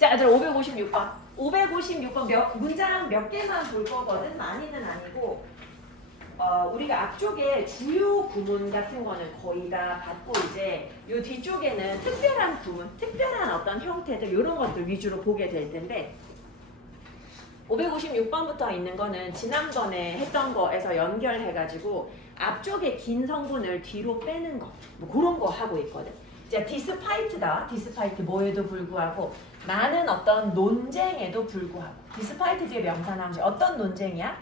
자, 얘들아 556번. 556번 문장 몇 개만 볼 거거든. 많이는 아니고 우리가 앞쪽에 주요 구문 같은 거는 거의 다 봤고 이제 요 뒤쪽에는 특별한 구문, 특별한 어떤 형태들 이런 것들 위주로 보게 될 텐데 556번부터 있는 거는 지난번에 했던 거에서 연결해가지고 앞쪽에 긴 성분을 뒤로 빼는 거, 뭐 그런 거 하고 있거든. 자, 디스파이트다. 디스파이트 뭐에도 불구하고 많은 어떤 논쟁에도 불구하고 디스파이트 뒤에 명사 나오지. 어떤 논쟁이야?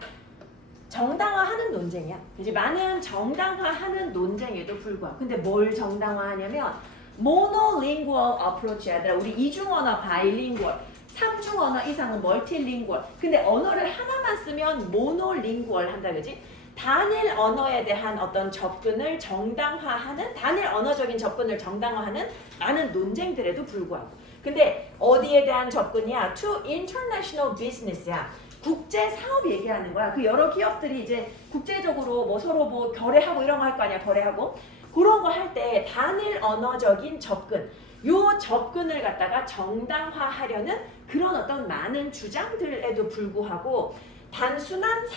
정당화하는 논쟁이야. 이제 많은 정당화하는 논쟁에도 불구하고 근데 뭘 정당화하냐면 모노링구얼 어프로치야. 우리 이중언어 바이링구얼 3중 언어 이상은 멀티링구얼. 근데 언어를 하나만 쓰면 모노링구얼 한다 그지? 단일 언어에 대한 어떤 접근을 정당화하는 단일 언어적인 접근을 정당화하는 많은 논쟁들에도 불구하고 근데 어디에 대한 접근이야? To international business야. 국제 사업 얘기하는 거야. 그 여러 기업들이 이제 국제적으로 뭐 서로 뭐 거래하고 이런 거 할 거 아니야. 거래하고 그런 거 할 때 단일 언어적인 접근 요 접근을 갖다가 정당화하려는 그런 어떤 많은 주장들에도 불구하고 단순한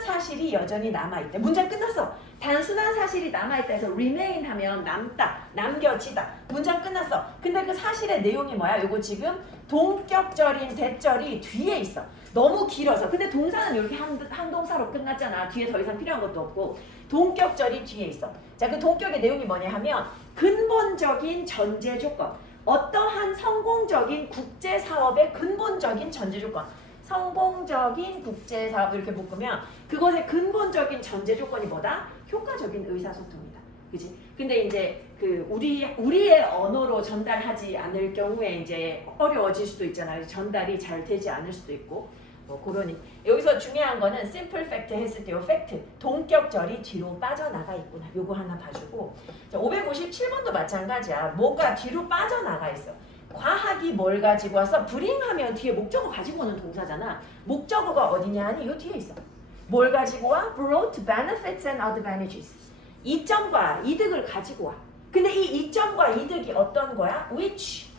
사실이 여전히 남아있대. 문장 끝났어. 단순한 사실이 남아있다 해서 remain 하면 남다, 남겨지다. 문장 끝났어. 근데 그 사실의 내용이 뭐야? 요거 지금 동격절인 대절이 뒤에 있어. 너무 길어서. 근데 동사는 이렇게 한 동사로 끝났잖아. 뒤에 더 이상 필요한 것도 없고. 동격절이 뒤에 있어. 자, 그 동격의 내용이 뭐냐 하면 근본적인 전제 조건. 어떠한 성공적인 국제 사업의 근본적인 전제 조건. 성공적인 국제 사업 이렇게 묶으면 그것의 근본적인 전제 조건이 뭐다? 효과적인 의사소통이다. 그치? 근데 이제 그 우리의 언어로 전달하지 않을 경우에 이제 어려워질 수도 있잖아요. 전달이 잘 되지 않을 수도 있고. 뭐 그러니 여기서 중요한 거는 simple fact 했을 때 요 fact 동격절이 뒤로 빠져나가 있구나. 요거 하나 봐주고. 자, 557번도 마찬가지야. 뭐가 뒤로 빠져나가 있어. 과학이 뭘 가지고 와서 bring하면 뒤에 목적어 가지고 오는 동사잖아. 목적어가 어디냐 하니 요 뒤에 있어. 뭘 가지고 와? brought benefits and advantages. 이점과 이득을 가지고 와. 근데 이 이점과 이득이 어떤 거야? which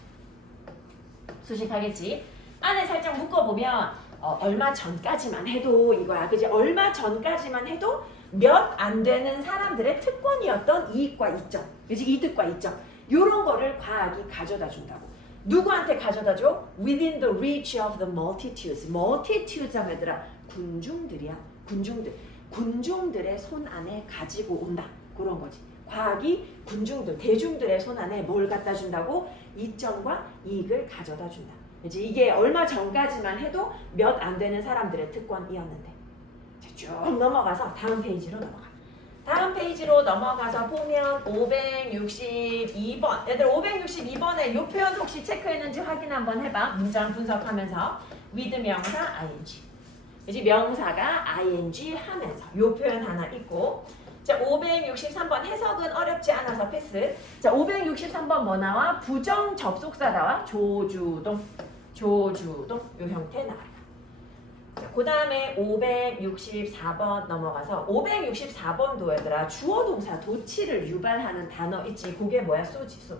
수식하겠지. 안에 살짝 묶어보면 얼마 전까지만 해도 이거야. 그지? 얼마 전까지만 해도 몇 안 되는 사람들의 특권이었던 이익과 이점. 그지? 이득과 이점. 요런 거를 과학이 가져다 준다고. 누구한테 가져다 줘? Within the reach of the multitudes. multitudes 하면 얘들아 군중들이야. 군중들의 손 안에 가지고 온다. 그런 거지. 과학이 군중들, 대중들의 손 안에 뭘 갖다 준다고? 이점과 이익을 가져다 준다. 그치? 이게 얼마 전까지만 해도 몇 안 되는 사람들의 특권이었는데. 자, 쭉 넘어가서 다음 페이지로 넘어가. 다음 페이지로 넘어가서 보면 562번. 얘들 562번에 이 표현 혹시 체크했는지 확인 한번 해봐. 문장 분석하면서 with 명사 ing. 이제 명사가 ing 하면서 이 표현 하나 있고. 자, 563번 해석은 어렵지 않아서 패스. 자, 563번 뭐 나와? 부정 접속사 나와. 조주동 요 형태 나와요. 그 다음에 564번 넘어가서 564번도 얘들아 주어 동사 도치를 유발하는 단어 있지. 그게 뭐야? 소지수.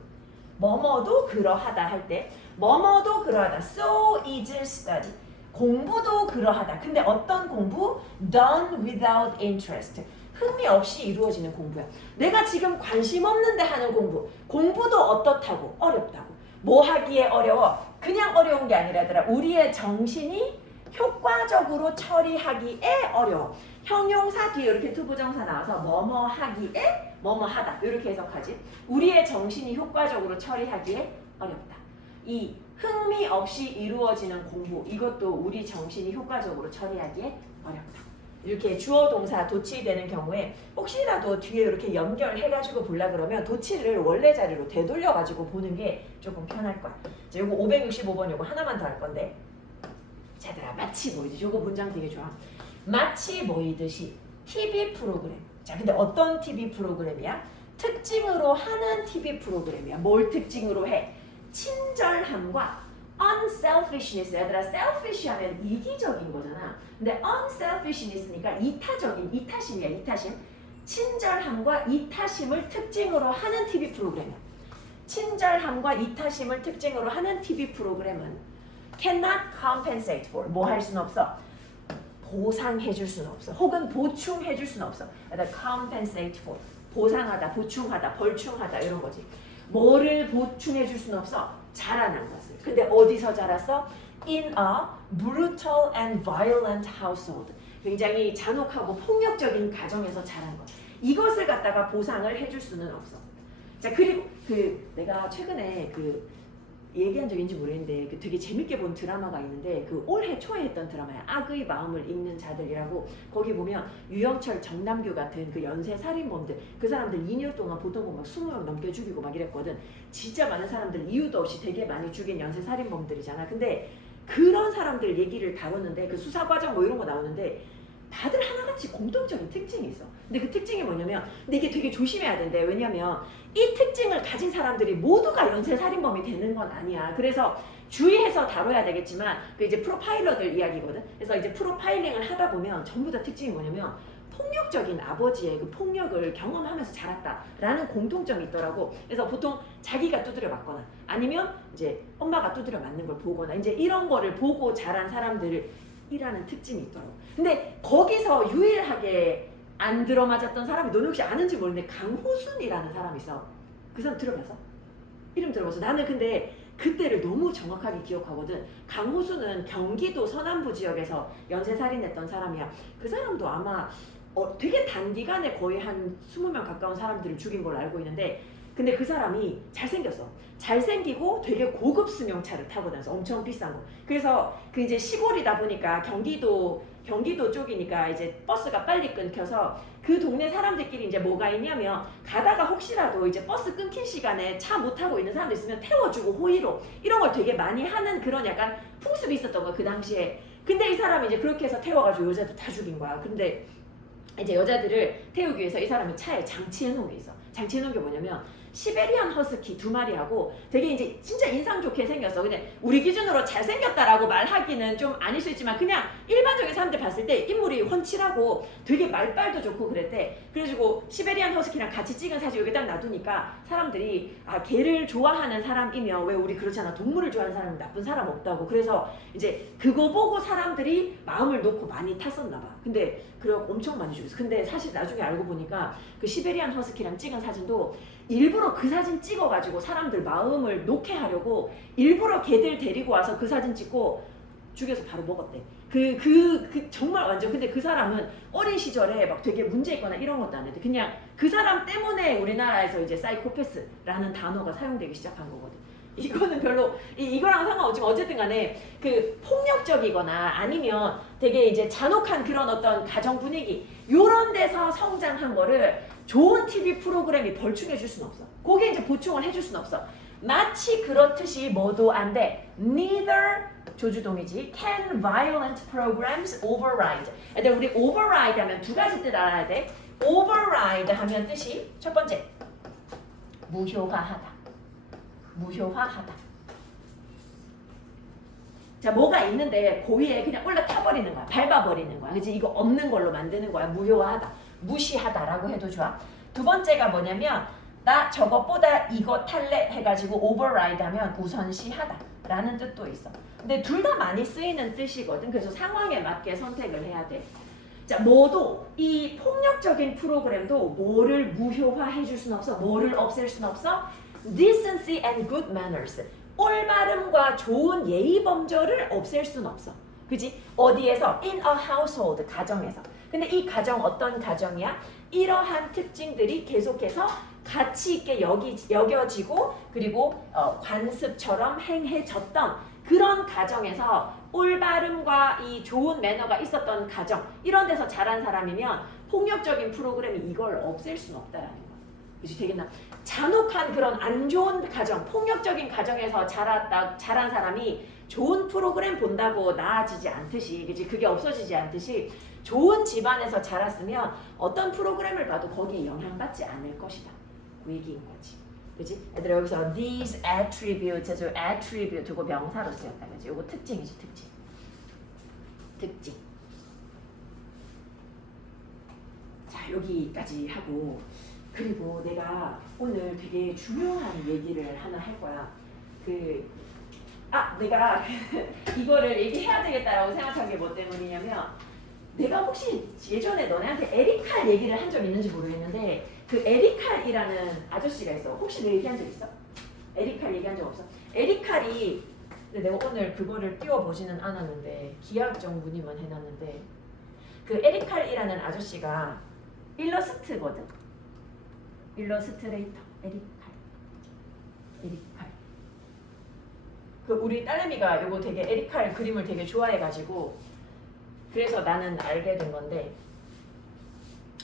뭐뭐도 그러하다 할 때 뭐뭐도 그러하다. So is study. 공부도 그러하다. 근데 어떤 공부? Done without interest. 흥미 없이 이루어지는 공부야. 내가 지금 관심 없는데 하는 공부. 공부도 어떻다고? 어렵다고. 뭐 하기에 어려워? 그냥 어려운 게 아니라 얘들아 우리의 정신이 효과적으로 처리하기에 어려워. 형용사 뒤에 이렇게 투부정사 나와서 뭐뭐 하기에 뭐뭐 하다 이렇게 해석하지. 우리의 정신이 효과적으로 처리하기에 어렵다. 이 흥미 없이 이루어지는 공부 이것도 우리 정신이 효과적으로 처리하기에 어렵다. 이렇게 주어 동사 도치되는 경우에 혹시라도 뒤에 이렇게 연결해가지고 보려 그러면 도치를 원래 자리로 되돌려가지고 보는 게 조금 편할 거야. 자, 요거 565번 요거 하나만 더 할 건데. 자, 얘들아 마치 보이듯이 요거 문장 되게 좋아. 마치 보이듯이 TV 프로그램. 자, 근데 어떤 TV 프로그램이야? 특징으로 하는 TV 프로그램이야. 뭘 특징으로 해? 친절함과 unselfishness. 얘들아 selfish 하면 이기적인 거잖아. 근데 unselfishness니까 이타심이야. 이타심. 친절함과 이타심을 특징으로 하는 TV 프로그램이야. 친절함과 이타심을 특징으로 하는 TV 프로그램은 cannot compensate for 뭐 할 수는 없어. 보상해 줄 수는 없어. 혹은 보충해 줄 수는 없어. 그러니까 compensate for 보상하다, 보충하다, 벌충하다 이런 거지. 뭐를 보충해 줄 수는 없어. 자라난 것을. 근데 어디서 자랐어? In a brutal and violent household. 굉장히 잔혹하고 폭력적인 가정에서 자란 것. 이것을 갖다가 보상을 해줄 수는 없어. 자, 그리고 내가 최근에 얘기한 적인지 모르겠는데 되게 재밌게 본 드라마가 있는데 올해 초에 했던 드라마야. 악의 마음을 읽는 자들이라고. 거기 보면 유영철, 정남규 같은 연쇄 살인범들, 그 사람들 2년 동안 보통 막 20명 넘게 죽이고 막 이랬거든. 진짜 많은 사람들 이유도 없이 되게 많이 죽인 연쇄 살인범들이잖아. 근데 그런 사람들 얘기를 다뤘는데 수사 과정 뭐 이런 거 나오는데 다들 하나같이 공통적인 특징이 있어. 근데 그 특징이 뭐냐면, 근데 이게 되게 조심해야 된대. 왜냐면 이 특징을 가진 사람들이 모두가 연쇄살인범이 되는 건 아니야. 그래서 주의해서 다뤄야 되겠지만 이제 프로파일러들 이야기거든. 그래서 이제 프로파일링을 하다 보면 전부 다 특징이 뭐냐면 폭력적인 아버지의 폭력을 경험하면서 자랐다라는 공통점이 있더라고. 그래서 보통 자기가 두드려 맞거나 아니면 이제 엄마가 두드려 맞는 걸 보거나 이제 이런 거를 보고 자란 사람들이라는 특징이 있더라고. 근데 거기서 유일하게 안 들어맞았던 사람이, 너는 혹시 아는지 모르는데 강호순이라는 사람이 있어. 그 사람 들어봤어? 이름 들어봤어? 나는 근데 그때를 너무 정확하게 기억하거든. 강호순은 경기도 서남부 지역에서 연쇄살인했던 사람이야. 그 사람도 아마 되게 단기간에 거의 한 20명 가까운 사람들을 죽인 걸로 알고 있는데, 근데 그 사람이 잘생겼어. 잘생기고 되게 고급 승용차를 타고 다녀서 엄청 비싼 거. 그래서 이제 시골이다 보니까 경기도 쪽이니까 이제 버스가 빨리 끊겨서 그 동네 사람들끼리 이제 뭐가 있냐면, 가다가 혹시라도 이제 버스 끊긴 시간에 차 못 타고 있는 사람들 있으면 태워주고 호의로 이런 걸 되게 많이 하는 그런 약간 풍습이 있었던 거야, 그 당시에. 근데 이 사람이 이제 그렇게 해서 태워가지고 여자들 다 죽인 거야. 근데 이제 여자들을 태우기 위해서 이 사람이 차에 장치해 놓은 게 있어. 장치해 놓은 게 뭐냐면 시베리안 허스키 2마리하고 되게 이제 진짜 인상 좋게 생겼어. 근데 우리 기준으로 잘생겼다라고 말하기는 좀 아닐 수 있지만 그냥 일반적인 사람들 봤을 때 인물이 훤칠하고 되게 말빨도 좋고 그랬대. 그래가지고 시베리안 허스키랑 같이 찍은 사진 여기 딱 놔두니까 사람들이 걔를 좋아하는 사람이면, 왜 우리 그렇잖아, 동물을 좋아하는 사람은 나쁜 사람 없다고. 그래서 이제 그거 보고 사람들이 마음을 놓고 많이 탔었나 봐. 근데 그래갖고 엄청 많이 죽였어. 근데 사실 나중에 알고 보니까 그 시베리안 허스키랑 찍은 사진도 일부러 그 사진 찍어가지고 사람들 마음을 놓게 하려고 일부러 걔들 데리고 와서 그 사진 찍고 죽여서 바로 먹었대. 정말 완전. 근데 그 사람은 어린 시절에 막 되게 문제 있거나 이런 것도 안 했대. 그냥 그 사람 때문에 우리나라에서 이제 사이코패스라는 단어가 사용되기 시작한 거거든. 이거는 별로 이거랑 상관없지만 어쨌든 간에 폭력적이거나 아니면 되게 이제 잔혹한 그런 어떤 가정 분위기 요런 데서 성장한 거를 좋은 TV 프로그램이 벌충해 줄 수는 없어. 거기에 이제 보충을 해줄 수는 없어. 마치 그렇듯이 뭐도 안 돼. Neither 조주동이지. Can violent programs override. 근데 우리 override 하면 두 가지 뜻 알아야 돼. override 하면 뜻이 첫 번째 무효화하다. 무효화하다. 자, 뭐가 있는데 고의에 그냥 올라타버리는 거야. 밟아버리는 거야. 그치? 이거 없는 걸로 만드는 거야. 무효화하다. 무시하다라고 해도 좋아. 두 번째가 뭐냐면 나 저것보다 이거 탈래 해가지고 override 하면 우선시하다 라는 뜻도 있어. 근데 둘 다 많이 쓰이는 뜻이거든. 그래서 상황에 맞게 선택을 해야 돼. 자, 뭐도 이 폭력적인 프로그램도 뭐를 무효화해 줄 수는 없어. 뭐를 없앨 수는 없어. Decency and good manners. 올바름과 좋은 예의 범절을 없앨 수는 없어. 그지? 어디에서? In a household. 가정에서. 근데 이 가정 어떤 가정이야? 이러한 특징들이 계속해서 가치 있게 여겨지고 그리고 관습처럼 행해졌던 그런 가정에서 올바름과 이 좋은 매너가 있었던 가정, 이런 데서 자란 사람이면 폭력적인 프로그램이 이걸 없앨 수는 없다라는 거야. 그치? 되게 잔혹한 그런 안 좋은 가정, 폭력적인 가정에서 자란 사람이 좋은 프로그램 본다고 나아지지 않듯이, 그치? 그게 없어지지 않듯이 좋은 집안에서 자랐으면 어떤 프로그램을 봐도 거기에 영향받지 않을 것이다. 그 얘기인 거지. 그치? 얘들아, 여기서 these attributes, attribute고 명사로 쓰였다. 그치? 요거 특징이지, 특징. 자, 여기까지 하고 그리고 내가 오늘 되게 중요한 얘기를 하나 할 거야. 내가 이거를 얘기해야 되겠다라고 생각한 게 뭐 때문이냐면, 내가 혹시 예전에 너네한테 에리칼 얘기를 한 적 있는지 모르겠는데, 그 에리칼이라는 아저씨가 있어. 혹시 내 얘기한 적 있어? 에리칼 얘기한 적 없어? 에리칼이, 근데 내가 오늘 그거를 띄워보지는 않았는데 기하학적 문의만 해놨는데, 그 에리칼이라는 아저씨가 일러스트거든? 일러스트레이터 에리칼. 그 우리 딸내미가 요거 되게 에리칼 그림을 되게 좋아해가지고 그래서 나는 알게 된 건데,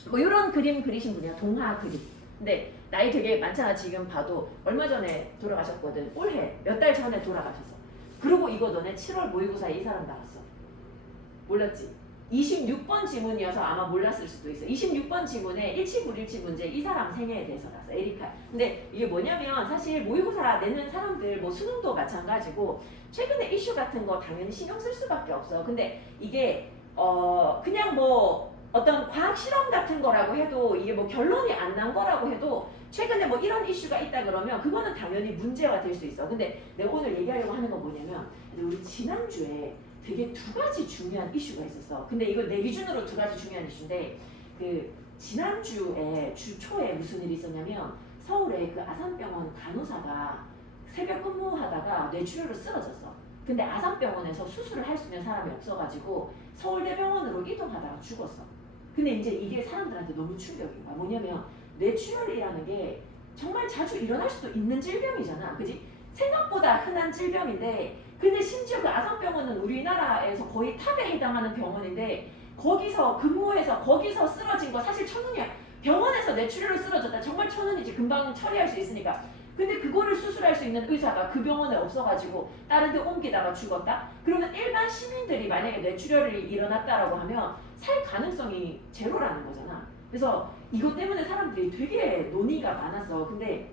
뭐 이런 그림 그리신 분이야. 동화 그림. 근데 나이 되게 많잖아. 지금 봐도 얼마 전에 돌아가셨거든. 올해 몇 달 전에 돌아가셨어. 그리고 이거 너네 7월 모의고사에 이 사람 나왔어. 몰랐지? 26번 지문이어서 아마 몰랐을 수도 있어. 26번 지문에 일치불일치 문제 이 사람 생애에 대해서 나왔어. 에리칼. 근데 이게 뭐냐면 사실 모의고사 내는 사람들 뭐 수능도 마찬가지고 최근에 이슈 같은 거 당연히 신경 쓸 수밖에 없어. 근데 이게 그냥 뭐 어떤 과학 실험 같은 거라고 해도 이게 뭐 결론이 안 난 거라고 해도 최근에 뭐 이런 이슈가 있다 그러면 그거는 당연히 문제가 될 수 있어. 근데 내가 오늘 얘기하려고 하는 건 뭐냐면, 우리 지난주에 되게 두 가지 중요한 이슈가 있었어. 근데 이거 내 기준으로 두 가지 중요한 이슈인데, 그 지난주에 주 초에 무슨 일이 있었냐면, 서울에 그 아산병원 간호사가 새벽 근무하다가 뇌출혈로 쓰러졌어. 근데 아산병원에서 수술을 할 수 있는 사람이 없어가지고 서울대병원으로 이동하다가 죽었어. 근데 이제 이게 사람들한테 너무 충격인 거야. 뭐냐면 뇌출혈이라는 게 정말 자주 일어날 수도 있는 질병이잖아. 그지? 생각보다 흔한 질병인데, 근데 심지어 그 아산병원은 우리나라에서 거의 탑에 해당하는 병원인데, 거기서 근무해서 거기서 쓰러진 거 사실 천운이야. 병원에서 뇌출혈로 쓰러졌다. 정말 천운이지. 금방 처리할 수 있으니까. 근데 그거를 수술할 수 있는 의사가 그 병원에 없어가지고 다른 데 옮기다가 죽었다? 그러면 일반 시민들이 만약에 뇌출혈이 일어났다라고 하면 살 가능성이 제로라는 거잖아. 그래서 이것 때문에 사람들이 되게 논의가 많았어. 근데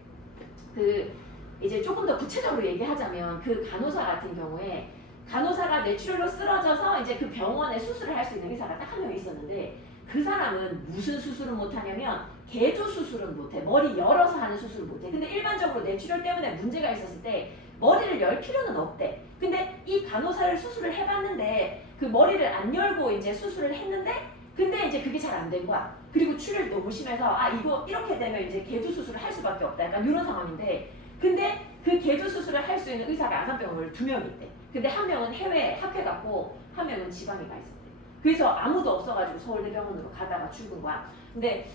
이제 조금 더 구체적으로 얘기하자면, 그 간호사 같은 경우에 간호사가 뇌출혈로 쓰러져서 이제 그 병원에 수술을 할 수 있는 의사가 딱 한 명 있었는데, 그 사람은 무슨 수술을 못하냐면 개조 수술은 못해. 머리 열어서 하는 수술을 못해. 근데 일반적으로 뇌출혈 때문에 문제가 있었을 때 머리를 열 필요는 없대. 근데 이 간호사를 수술을 해봤는데 그 머리를 안 열고 이제 수술을 했는데, 근데 이제 그게 잘 안 된 거야. 그리고 출혈이 너무 심해서 이거 이렇게 되면 이제 개조 수술을 할 수밖에 없다. 약간 이런 상황인데, 근데 그 개조 수술을 할 수 있는 의사가 아산병원에 2명 있대. 근데 한 명은 해외 학회 갔고 한 명은 지방에 가 있었대. 그래서 아무도 없어가지고 서울대병원으로 가다가 죽은 거야. 근데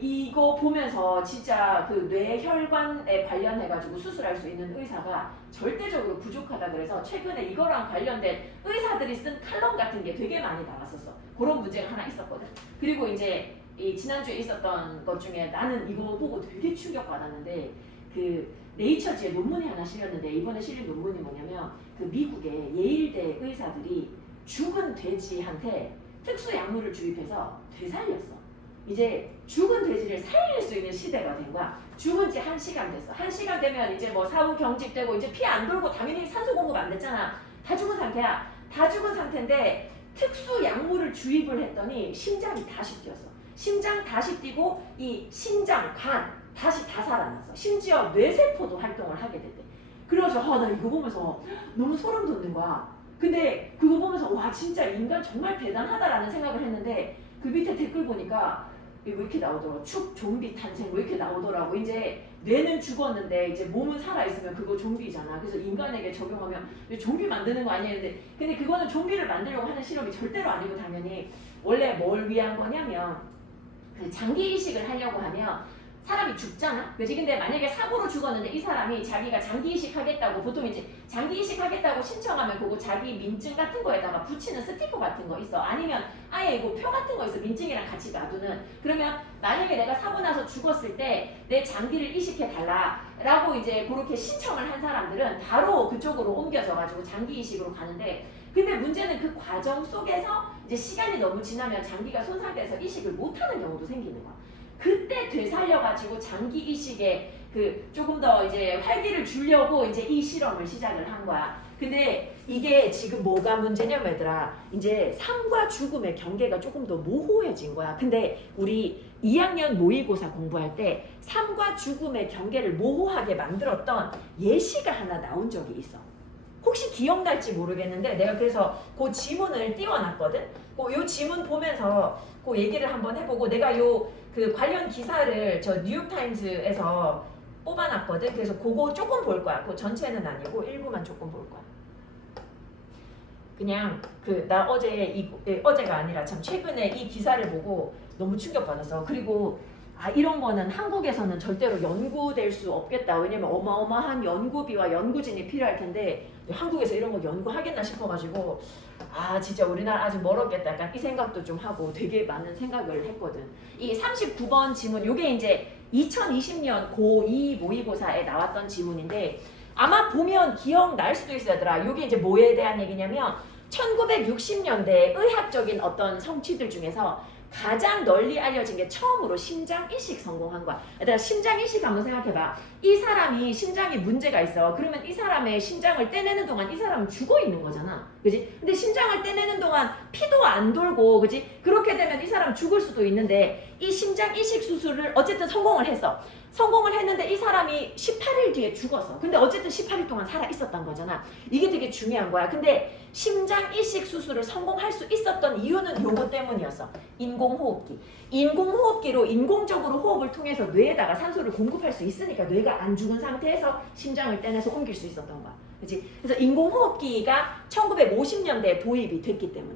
이거 보면서 진짜 그 뇌혈관에 관련해가지고 수술할 수 있는 의사가 절대적으로 부족하다 그래서 최근에 이거랑 관련된 의사들이 쓴 칼럼 같은 게 되게 많이 나왔었어. 그런 문제가 하나 있었거든. 그리고 이제 이 지난주에 있었던 것 중에 나는 이거 보고 되게 충격받았는데, 그 네이처지에 논문이 하나 실렸는데, 이번에 실린 논문이 뭐냐면 그 미국의 예일대 의사들이 죽은 돼지한테 특수 약물을 주입해서 되살렸어. 이제 죽은 돼지를 살릴 수 있는 시대가 된 거야. 죽은 지 1시간 됐어. 1시간 되면 이제 뭐 사후 경직되고 이제 피 안 돌고 당연히 산소 공급 안 됐잖아. 다 죽은 상태야. 다 죽은 상태인데 특수 약물을 주입을 했더니 심장이 다시 뛰었어. 심장 다시 뛰고 이 심장, 간 다시 다 살아났어. 심지어 뇌세포도 활동을 하게 됐대. 그래서 나 이거 보면서 너무 소름 돋는 거야. 근데 그거 보면서 와, 진짜 인간 정말 대단하다라는 생각을 했는데, 그 밑에 댓글 보니까 뭐 이렇게 나오더라고. 축 좀비 탄생 뭐 이렇게 나오더라고. 이제 뇌는 죽었는데 이제 몸은 살아있으면 그거 좀비잖아. 그래서 인간에게 적용하면 좀비 만드는 거 아니야 했는데, 근데 그거는 좀비를 만들려고 하는 실험이 절대로 아니고, 당연히 원래 뭘 위한 거냐면 그 장기 이식을 하려고 하면 사람이 죽잖아. 그치? 근데 만약에 사고로 죽었는데 이 사람이 자기가 장기 이식하겠다고, 보통 이제 장기 이식하겠다고 신청하면 그거 자기 민증 같은 거에다가 붙이는 스티커 같은 거 있어. 아니면 아예 이거 표 같은 거 있어. 민증이랑 같이 놔두는. 그러면 만약에 내가 사고 나서 죽었을 때 내 장기를 이식해 달라 라고 이제 그렇게 신청을 한 사람들은 바로 그쪽으로 옮겨져 가지고 장기 이식으로 가는데, 근데 문제는 그 과정 속에서 이제 시간이 너무 지나면 장기가 손상돼서 이식을 못하는 경우도 생기는 거야. 그때 되살려가지고 장기 이식에 그 조금 더 이제 활기를 주려고 이제 이 실험을 시작을 한 거야. 근데 이게 지금 뭐가 문제냐면 얘들아, 이제 삶과 죽음의 경계가 조금 더 모호해진 거야. 근데 우리 2학년 모의고사 공부할 때 삶과 죽음의 경계를 모호하게 만들었던 예시가 하나 나온 적이 있어. 혹시 기억날지 모르겠는데 내가 그래서 그 지문을 띄워놨거든. 요 지문 보면서 그 얘기를 한번 해보고, 내가 요 그 관련 기사를 저 뉴욕타임즈에서 뽑아놨거든. 그래서 그거 조금 볼 거야. 그 전체는 아니고 일부만 조금 볼 거야. 그냥 그 나 어제가 아니라 참 최근에 이 기사를 보고 너무 충격받았어. 그리고 이런 거는 한국에서는 절대로 연구될 수 없겠다. 왜냐면 어마어마한 연구비와 연구진이 필요할 텐데 한국에서 이런 거 연구하겠나 싶어가지고 진짜 우리나라 아직 멀었겠다. 약간 이 생각도 좀 하고 되게 많은 생각을 했거든. 이 39번 지문, 요게 이제 2020년 고2 모의고사에 나왔던 지문인데 아마 보면 기억날 수도 있어요, 얘들아. 요게 이제 뭐에 대한 얘기냐면 1960년대 의학적인 어떤 성취들 중에서 가장 널리 알려진 게 처음으로 심장 이식 성공한 거야. 얘들아, 심장 이식 한번 생각해봐. 이 사람이 심장에 문제가 있어. 그러면 이 사람의 심장을 떼내는 동안 이 사람은 죽어 있는 거잖아. 그지? 근데 심장을 떼내는 동안 피도 안 돌고, 그지? 그렇게 되면 이 사람 죽을 수도 있는데 이 심장 이식 수술을 어쨌든 성공을 했어. 성공을 했는데 이 사람이 18일 뒤에 죽었어. 근데 어쨌든 18일 동안 살아 있었던 거잖아. 이게 되게 중요한 거야. 근데 심장 이식 수술을 성공할 수 있었던 이유는 요거 때문이었어. 인공호흡기. 인공호흡기로 인공적으로 호흡을 통해서 뇌에다가 산소를 공급할 수 있으니까 뇌가 안 죽은 상태에서 심장을 떼내서 옮길 수 있었던 거야. 그치? 그래서 인공호흡기가 1950년대에 도입이 됐기 때문에.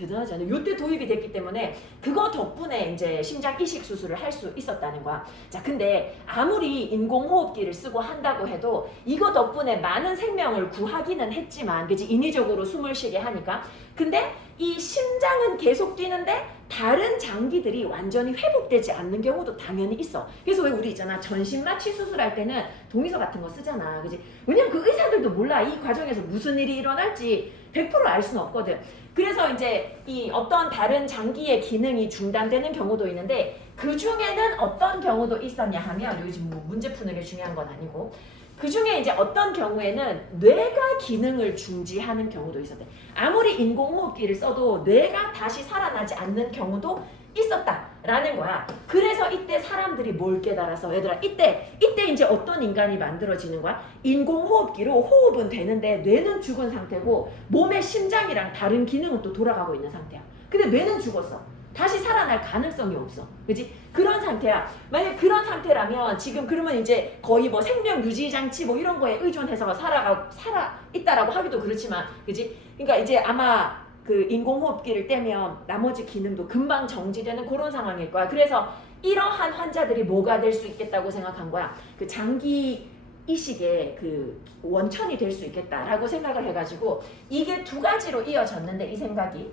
대단하지 않아요? 요때 도입이 됐기 때문에 그거 덕분에 이제 심장 이식 수술을 할 수 있었다는 거야. 자, 근데 아무리 인공호흡기를 쓰고 한다고 해도 이거 덕분에 많은 생명을 구하기는 했지만, 그치? 인위적으로 숨을 쉬게 하니까. 근데 이 심장은 계속 뛰는데 다른 장기들이 완전히 회복되지 않는 경우도 당연히 있어. 그래서 왜 우리 있잖아, 전신마취 수술할 때는 동의서 같은 거 쓰잖아. 그치? 왜냐면 그 의사들도 몰라. 이 과정에서 무슨 일이 일어날지 100% 알 수는 없거든. 그래서 이제 이 어떤 다른 장기의 기능이 중단되는 경우도 있는데, 그 중에는 어떤 경우도 있었냐 하면, 요즘 뭐 문제 푸는 게 중요한 건 아니고, 그 중에 이제 어떤 경우에는 뇌가 기능을 중지하는 경우도 있었대. 아무리 인공호흡기를 써도 뇌가 다시 살아나지 않는 경우도 있었다라는 거야. 그래서 이때 사람들이 뭘 깨달아서, 얘들아, 이때 이제 어떤 인간이 만들어지는 거야? 인공호흡기로 호흡은 되는데 뇌는 죽은 상태고 몸의 심장이랑 다른 기능은 또 돌아가고 있는 상태야. 근데 뇌는 죽었어. 다시 살아날 가능성이 없어. 그지? 그런 상태야. 만약 그런 상태라면 지금 그러면 이제 거의 뭐 생명 유지 장치 뭐 이런 거에 의존해서 살아 있다라고 하기도 그렇지만, 그지? 그러니까 이제 아마 그 인공호흡기를 떼면 나머지 기능도 금방 정지되는 그런 상황일 거야. 그래서 이러한 환자들이 뭐가 될 수 있겠다고 생각한 거야. 그 장기 이식의 그 원천이 될 수 있겠다라고 생각을 해가지고 이게 두 가지로 이어졌는데, 이 생각이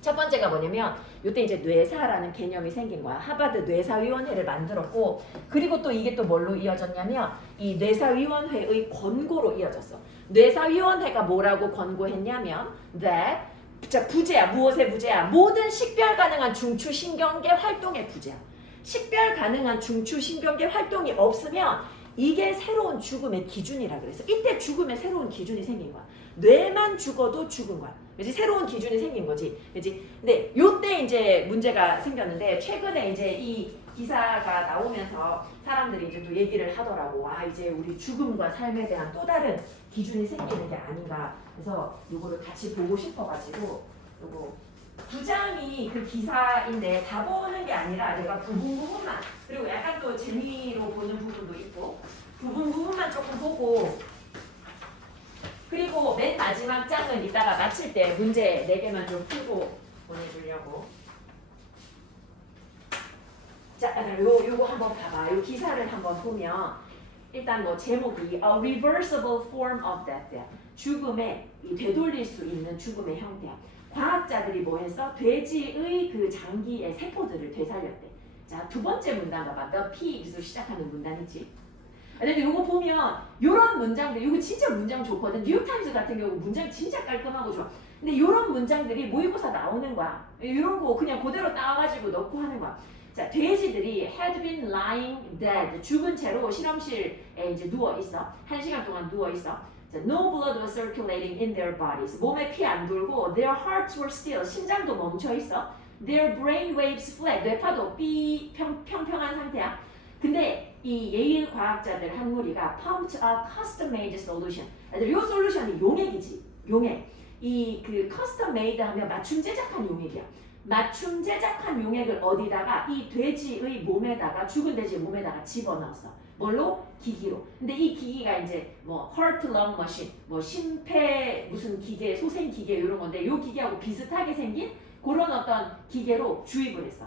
첫 번째가 뭐냐면 이때 이제 뇌사라는 개념이 생긴 거야. 하버드 뇌사위원회를 만들었고, 그리고 또 이게 또 뭘로 이어졌냐면 이 뇌사위원회의 권고로 이어졌어. 뇌사위원회가 뭐라고 권고했냐면 that, 자, 부재야. 무엇의 부재야? 모든 식별 가능한 중추신경계 활동의 부재야. 식별 가능한 중추신경계 활동이 없으면 이게 새로운 죽음의 기준이라 그래서 이때 죽음의 새로운 기준이 생긴 거야. 뇌만 죽어도 죽은 거야. 그치? 새로운 기준이 생긴 거지. 그치? 근데 요때 이제 문제가 생겼는데, 최근에 이제 이 기사가 나오면서 사람들이 이제 또 얘기를 하더라고. 이제 우리 죽음과 삶에 대한 또 다른 기준이 생기는 게 아닌가. 그래서 요거를 같이 보고 싶어가지고, 요거 부장이 그 기사인데 다 보는 게 아니라 내가 부분만, 그리고 약간 또 재미로 보는 부분도 있고, 부분만 조금 보고, 그리고 맨 마지막 장은 이따가 마칠 때 문제 4개만 좀 풀고 보내주려고. 자, 요거 한번 봐봐. 요 기사를 한번 보면 일단 뭐 제목이 A Reversible Form of Death, 죽음의, 되돌릴 수 있는 죽음의 형태야. 과학자들이 뭐 했어? 돼지의 그 장기의 세포들을 되살렸대. 자, 두 번째 문단 봐봐. The P로 시작하는 문단 있지? 근데 요거 보면 요런 문장들, 요거 진짜 문장 좋거든. 뉴욕타임스 같은 경우 문장 진짜 깔끔하고 좋아. 근데 요런 문장들이 모의고사 나오는 거야. 요런 거 그냥 그대로 따와가지고 넣고 하는 거야. 자, 돼지들이 had been lying dead. 죽은 채로 실험실에 이제 누워 있어. 1시간 동안 누워 있어. 자, no blood was circulating in their bodies. 몸에 피 안 돌고 their hearts were still. 심장도 멈춰 있어. Their brain waves flat. 뇌파도 평평한 상태야. 근데 이 예일 과학자들 한 무리가 pumped a custom-made solution. 이 솔루션이 용액이지. 용액. 이 그 custom-made 하면 맞춤 제작한 용액이야. 맞춤 제작한 용액을 어디다가 이 돼지의 몸에다가 죽은 돼지의 몸에다가 집어넣었어. 뭘로? 기기로. 근데 이 기기가 이제 뭐 heart lung machine, 뭐 심폐 무슨 기계, 소생 기계 이런 건데 이 기계하고 비슷하게 생긴 그런 어떤 기계로 주입을 했어.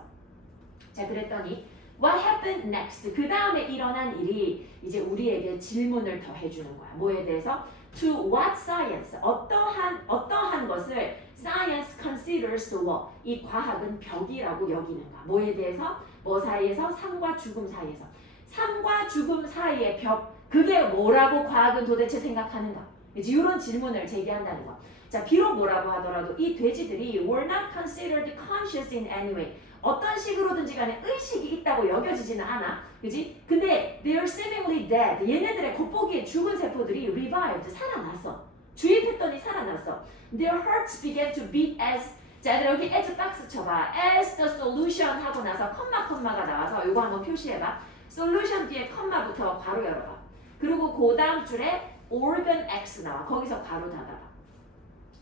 자, 그랬더니 what happened next? 그 다음에 일어난 일이 이제 우리에게 질문을 더 해주는 거야. 뭐에 대해서? To what science? 어떠한 것을 science considers the wall. 이 과학은 벽이라고 여기는가? 뭐에 대해서? 뭐 사이에서? 삶과 죽음 사이에서. 삶과 죽음 사이의 벽. 그게 뭐라고 과학은 도대체 생각하는가? 이제 이런 질문을 제기한다는 거. 자, 비록 뭐라고 하더라도 이 돼지들이 were not considered conscious in any way. 어떤 식으로든지 간에 의식이 있다고 여겨지지는 않아. 그지? 근데 they are seemingly dead. 얘네들의 겉보기에 죽은 세포들이 revived. 살아났어. 주입했더니 살아났어. Their hearts began to beat as. 자, 여기 as 박스 쳐봐. as the solution 하고 나서 컴마가 나와서 이거 한번 표시해봐. solution 뒤에 컴마부터 괄호 열어봐. 그리고 그 다음 줄에 organ X 나와. 거기서 괄호 닫아봐.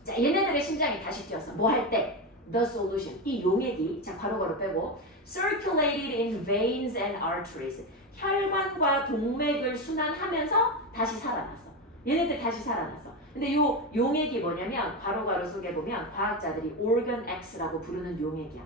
자, 얘네들의 심장이 다시 뛰었어. 뭐 할 때? The solution. 이 용액이, 자, 괄호 빼고 circulated in veins and arteries. 혈관과 동맥을 순환하면서 다시 살아났어. 얘네들 다시 살아났어. 근데 요 용액이 뭐냐면 괄호 속에 보면 과학자들이 organ X라고 부르는 용액이야.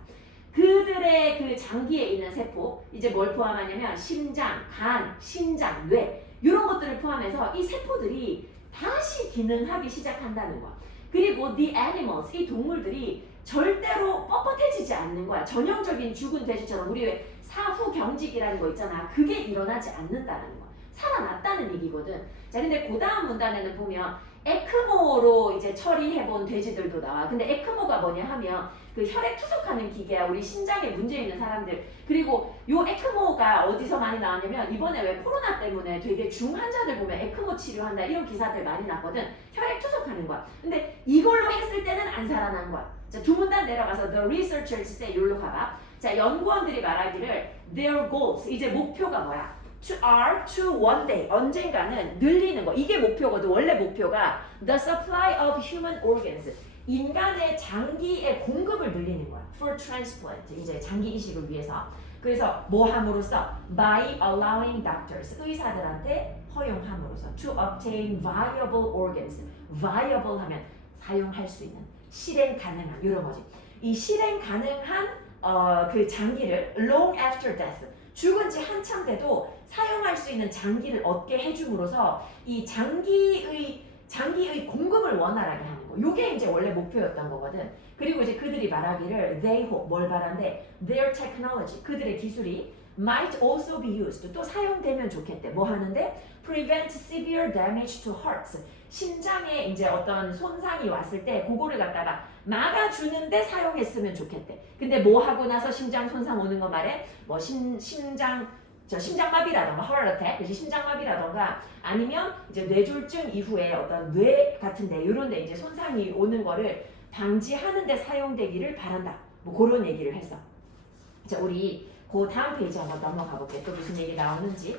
그들의 그 장기에 있는 세포, 이제 뭘 포함하냐면 심장, 간, 신장, 뇌 이런 것들을 포함해서 이 세포들이 다시 기능하기 시작한다는 거야. 그리고 the animals, 이 동물들이 절대로 뻣뻣해지지 않는 거야. 전형적인 죽은 돼지처럼 우리 왜 사후 경직이라는 거 있잖아. 그게 일어나지 않는다는 거야. 살아났다는 얘기거든. 자, 근데 그 다음 문단에는 보면 에크모로 이제 처리해본 돼지들도 나와. 근데 에크모가 뭐냐 하면 그 혈액 투석하는 기계야. 우리 심장에 문제 있는 사람들. 그리고 요 에크모가 어디서 많이 나왔냐면 이번에 왜 코로나 때문에 되게 중환자들 보면 에크모 치료한다 이런 기사들 많이 났거든. 혈액 투석하는 거야. 근데 이걸로 했을 때는 안 살아난 거야. 자, 두 문단 내려가서 the researchers say 여기로 가봐. 자, 연구원들이 말하기를 their goals, 이제 목표가 뭐야? to one day, 언젠가는 늘리는 거. 이게 목표거든. 원래 목표가 the supply of human organs, 인간의 장기의 공급을 늘리는 거야. for transplant, 이제 장기 이식을 위해서. 그래서 뭐 함으로써? by allowing doctors, 의사들한테 허용함으로써 to obtain viable organs. viable 하면 사용할 수 있는, 실행 가능한 이런 거지. 이 실행 가능한 그 장기를 long after death, 죽은 지 한참 돼도 사용할 수 있는 장기를 얻게 해줌으로써 이 장기의 공급을 원활하게 하는 거. 요게 이제 원래 목표였던 거거든. 그리고 이제 그들이 말하기를 they hope, 뭘 바란대? Their technology, 그들의 기술이 might also be used, 또 사용되면 좋겠대. 뭐 하는데? prevent severe damage to hearts, 심장에 이제 어떤 손상이 왔을 때 그거를 갖다가 막아주는데 사용했으면 좋겠대. 근데 뭐 하고 나서 심장 손상 오는 거 말해? 뭐 심장마비라던가 heart attack, 그래서 심장마비라던가 아니면 이제 뇌졸중 이후에 어떤 뇌 같은데 이런데 이제 손상이 오는 거를 방지하는 데 사용되기를 바란다. 뭐 그런 얘기를 했어. 자, 우리 그 다음 페이지 한번 넘어가 볼게. 또 무슨 얘기 나오는지.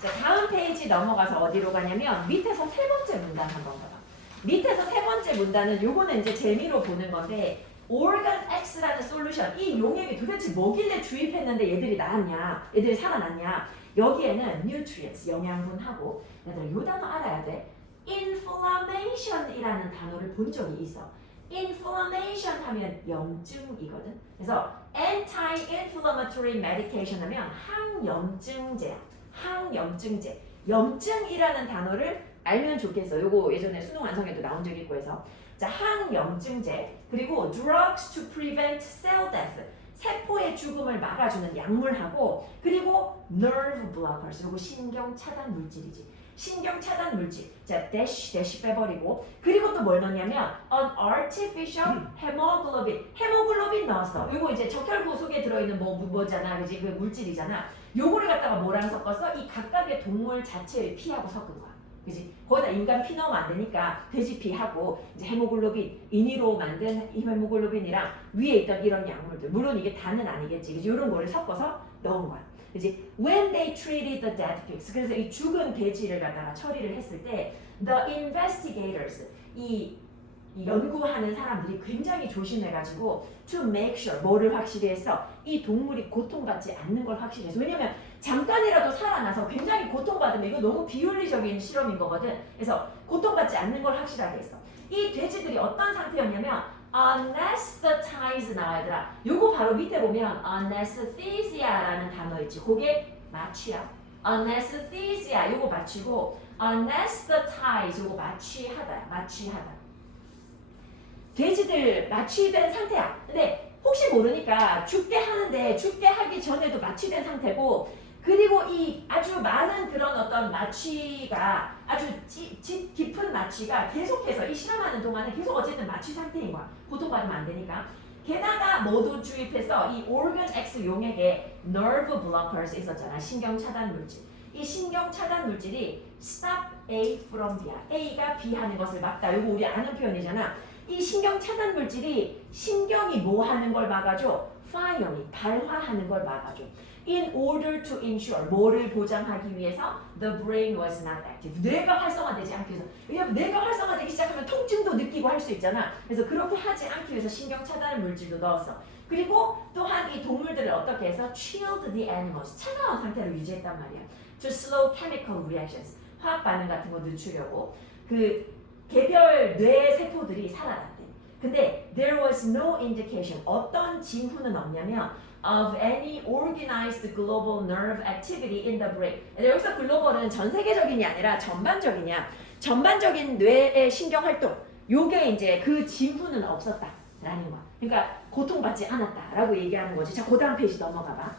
자, 다음 페이지 넘어가서 어디로 가냐면 밑에서 세 번째 문단 한번 봐봐. 밑에서 세 번째 문단은 요거는 이제 재미로 보는 건데 organ X라는 솔루션, 이 용액이 도대체 뭐길래 주입했는데 얘들이 나았냐, 얘들이 살아났냐. 여기에는 nutrients, 영양분하고 얘들아 요 단어 알아야 돼. inflammation이라는 단어를 본 적이 있어. inflammation 하면 염증이거든. 그래서 anti-inflammatory medication 하면 항염증제야. 항염증제. 염증이라는 단어를 알면 좋겠어. 요거 예전에 수능 완성에도 나온 적이 있고 해서. 자, 항염증제. 그리고 drugs to prevent cell death. 세포의 죽음을 막아주는 약물하고, 그리고 nerve blockers. 요거 신경 차단 물질이지. 신경 차단 물질. 자, 대시 빼버리고. 그리고 또 뭘 넣냐면 an artificial hemoglobin. 헤모글로빈 넣었어. 이거 이제 적혈구 속에 들어있는 뭐잖아. 그지? 그 물질이잖아. 요거를 갖다가 뭐랑 섞어서 이 각각의 동물 자체의 피하고 섞은 거야. 그지? 거기다 인간 피 넣으면 안 되니까 돼지 피하고 이제 헤모글로빈, 인위로 만든 헤모글로빈이랑 위에 있던 이런 약물들. 물론 이게 다는 아니겠지. 그지? 이런 거를 섞어서 넣은 거야. 그지? When they treated the dead pigs. 그래서 이 죽은 돼지를 갖다가 처리를 했을 때 the investigators 이 연구하는 사람들이 굉장히 조심해가지고 to make sure 뭐를 확실히 해서 이 동물이 고통받지 않는 걸 확실히 해서 왜냐면 잠깐이라도 살아나서 굉장히 고통받으면 이거 너무 비윤리적인 실험인 거거든. 그래서 고통받지 않는 걸 확실하게 했어. 이 돼지들이 어떤 상태였냐면 anesthetized 나와야 되라. 요거 바로 밑에 보면 anesthesia라는 단어 있지. 그게 마취야. anesthesia 요거 마취고 anesthetize 요거 마취하다. 마취하다. 돼지들 마취된 상태야. 근데 혹시 모르니까 죽게 하는데 죽게 하기 전에도 마취된 상태고 그리고 이 아주 많은 그런 어떤 마취가 아주 깊은 마취가 계속해서 이 실험하는 동안에 계속 어쨌든 마취 상태인 거야. 고통받으면 안 되니까. 게다가 모두 주입해서 이 organ X 용액에 nerve blockers 있었잖아. 신경 차단 물질. 이 신경 차단 물질이 stop A from B야. A가 B 하는 것을 막다. 이거 우리 아는 표현이잖아. 이 신경 차단 물질이 신경이 뭐 하는 걸 막아줘? firing, 발화하는 걸 막아줘. In order to ensure, 뭐를 보장하기 위해서 the brain was not active. 뇌가 활성화되지 않기 위해서. 왜냐면 뇌가 활성화되기 시작하면 통증도 느끼고 할 수 있잖아. 그래서 그렇게 하지 않기 위해서 신경 차단 물질도 넣었어. 그리고 또한 이 동물들을 어떻게 해서 chilled the animals, 차가운 상태로 유지했단 말이야. To slow chemical reactions, 화학 반응 같은 거 늦추려고. 그 개별 뇌 세포들이 살아났대. 근데 there was no indication, 어떤 징후는 없냐면 of any organized global nerve activity in the brain. 여기서 글로벌은 전 세계적인이 아니라 전반적이냐. 전반적인 뇌의 신경 활동. 요게 이제 그 징후는 없었다라는 거야. 그러니까 고통받지 않았다라고 얘기하는 거지. 자, 그 다음 페이지 넘어가 봐.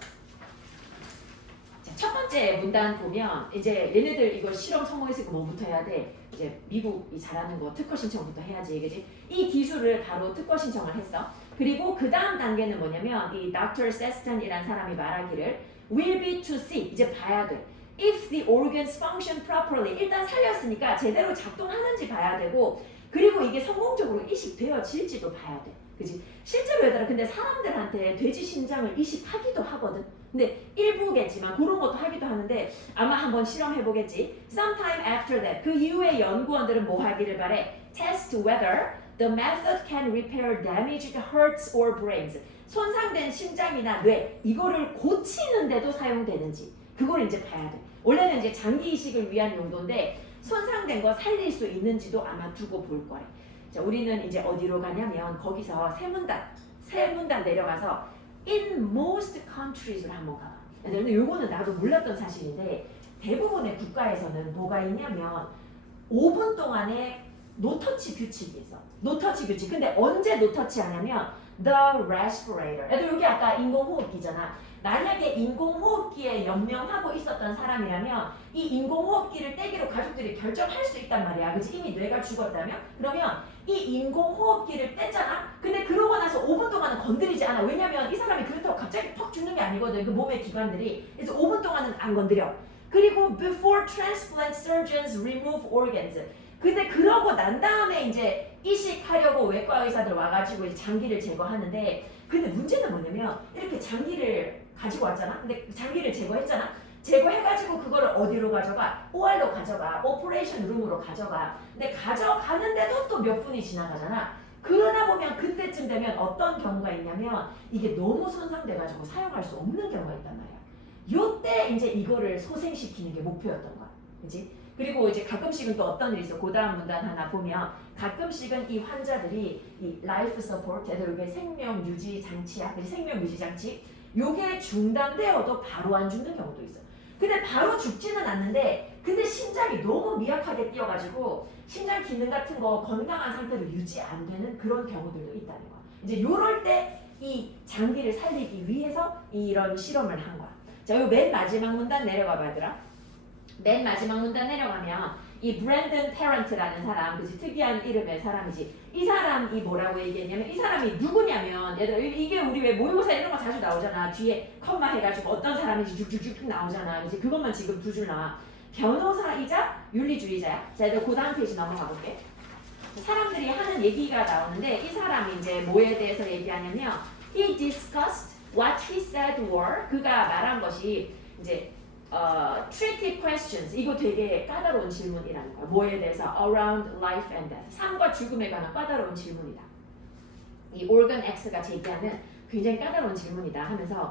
자, 첫 번째 문단 보면 이제 얘네들 이거 실험 성공했으니까 뭐부터 해야 돼? 이제 미국이 잘하는 거 특허 신청부터 해야지, 그지? 이 기술을 바로 특허 신청을 했어. 그리고 그 다음 단계는 뭐냐면 이 Dr. Seston이라는 사람이 말하기를 will be to see, 이제 봐야 돼. If the organs function properly, 일단 살렸으니까 제대로 작동하는지 봐야 되고 그리고 이게 성공적으로 이식되어질지도 봐야 돼. 그지? 실제로 얘들아 근데 사람들한테 돼지 심장을 이식하기도 하거든. 근데 일부겠지만 그런 것도 하기도 하는데 아마 한번 실험해보겠지. Sometime after that, 그 이후에 연구원들은 뭐 하기를 바래? Test whether the method can repair damaged hearts or brains. 손상된 심장이나 뇌, 이거를 고치는데도 사용되는지 그걸 이제 봐야 돼. 원래는 이제 장기 이식을 위한 용도인데 손상된 거 살릴 수 있는지도 아마 두고 볼 거래. 자, 우리는 이제 어디로 가냐면 거기서 세 문단 내려가서 in most countries를 한번 가봐. 근데 요거는 나도 몰랐던 사실인데 대부분의 국가에서는 뭐가 있냐면 5분 동안에 노터치 규칙이 있어. 노터치 규칙. 근데 언제 노터치 하냐면 the respirator. 애들 여기 아까 인공호흡기잖아. 만약에 인공호흡기에 연명하고 있었던 사람이라면 이 인공호흡기를 떼기로 가족들이 결정할 수 있단 말이야. 그치? 이미 뇌가 죽었다면? 그러면 이 인공호흡기를 뗐잖아? 근데 그러고 나서 5분 동안은 건드리지 않아. 왜냐면 이 사람이 그렇다고 갑자기 퍽 죽는 게 아니거든. 그 몸의 기관들이. 그래서 5분 동안은 안 건드려. 그리고 before transplant surgeons remove organs. 근데 그러고 난 다음에 이제 이식하려고 외과 의사들 와가지고 이제 장기를 제거하는데 근데 문제는 뭐냐면 이렇게 장기를 가지고 왔잖아. 근데 장기를 제거했잖아. 제거해가지고 그거를 어디로 가져가? OR로 가져가. 오퍼레이션 룸으로 가져가. 근데 가져가는데도 또 몇 분이 지나가잖아. 그러다 보면 그때쯤 되면 어떤 경우가 있냐면 이게 너무 손상돼가지고 사용할 수 없는 경우가 있단 말이야. 요때 이제 이거를 소생시키는 게 목표였던 거야. 그치? 그리고 이제 가끔씩은 또 어떤 일이 있어. 그 다음 문단 하나 보면 가끔씩은 이 환자들이 이 life support, 이게 생명 유지 장치야. 그치? 생명 유지 장치. 요게 중단되어도 바로 안 죽는 경우도 있어. 근데 바로 죽지는 않는데 근데 심장이 너무 미약하게 뛰어가지고 심장 기능 같은 거 건강한 상태로 유지 안 되는 그런 경우들도 있다는 거야. 이제 요럴 때 이 장기를 살리기 위해서 이런 실험을 한 거야. 자, 요 맨 마지막 문단 내려가 봐더라. 맨 마지막 문단 내려가면 이 브랜든 테런트라는 사람, 그지 특이한 이름의 사람이지. 이 사람이 뭐라고 얘기했냐면 이 사람이 누구냐면 얘들아 이게 우리 왜 모의고사 이런 거 자주 나오잖아. 뒤에 컴마 해가지고 어떤 사람인지 쭉쭉쭉 나오잖아. 그지 그것만 지금 두 줄 나와. 변호사이자 윤리주의자야. 자, 이제 그 다음 페이지 넘어가 볼게. 사람들이 하는 얘기가 나오는데 이 사람이 이제 뭐에 대해서 얘기하냐면 he discussed what he said were 그가 말한 것이 이제 tricky questions 이거 되게 까다로운 질문이라는 거야. 뭐에 대해서 around life and death 삶과 죽음에 관한 까다로운 질문이다. 이 organ X가 제기하는 굉장히 까다로운 질문이다 하면서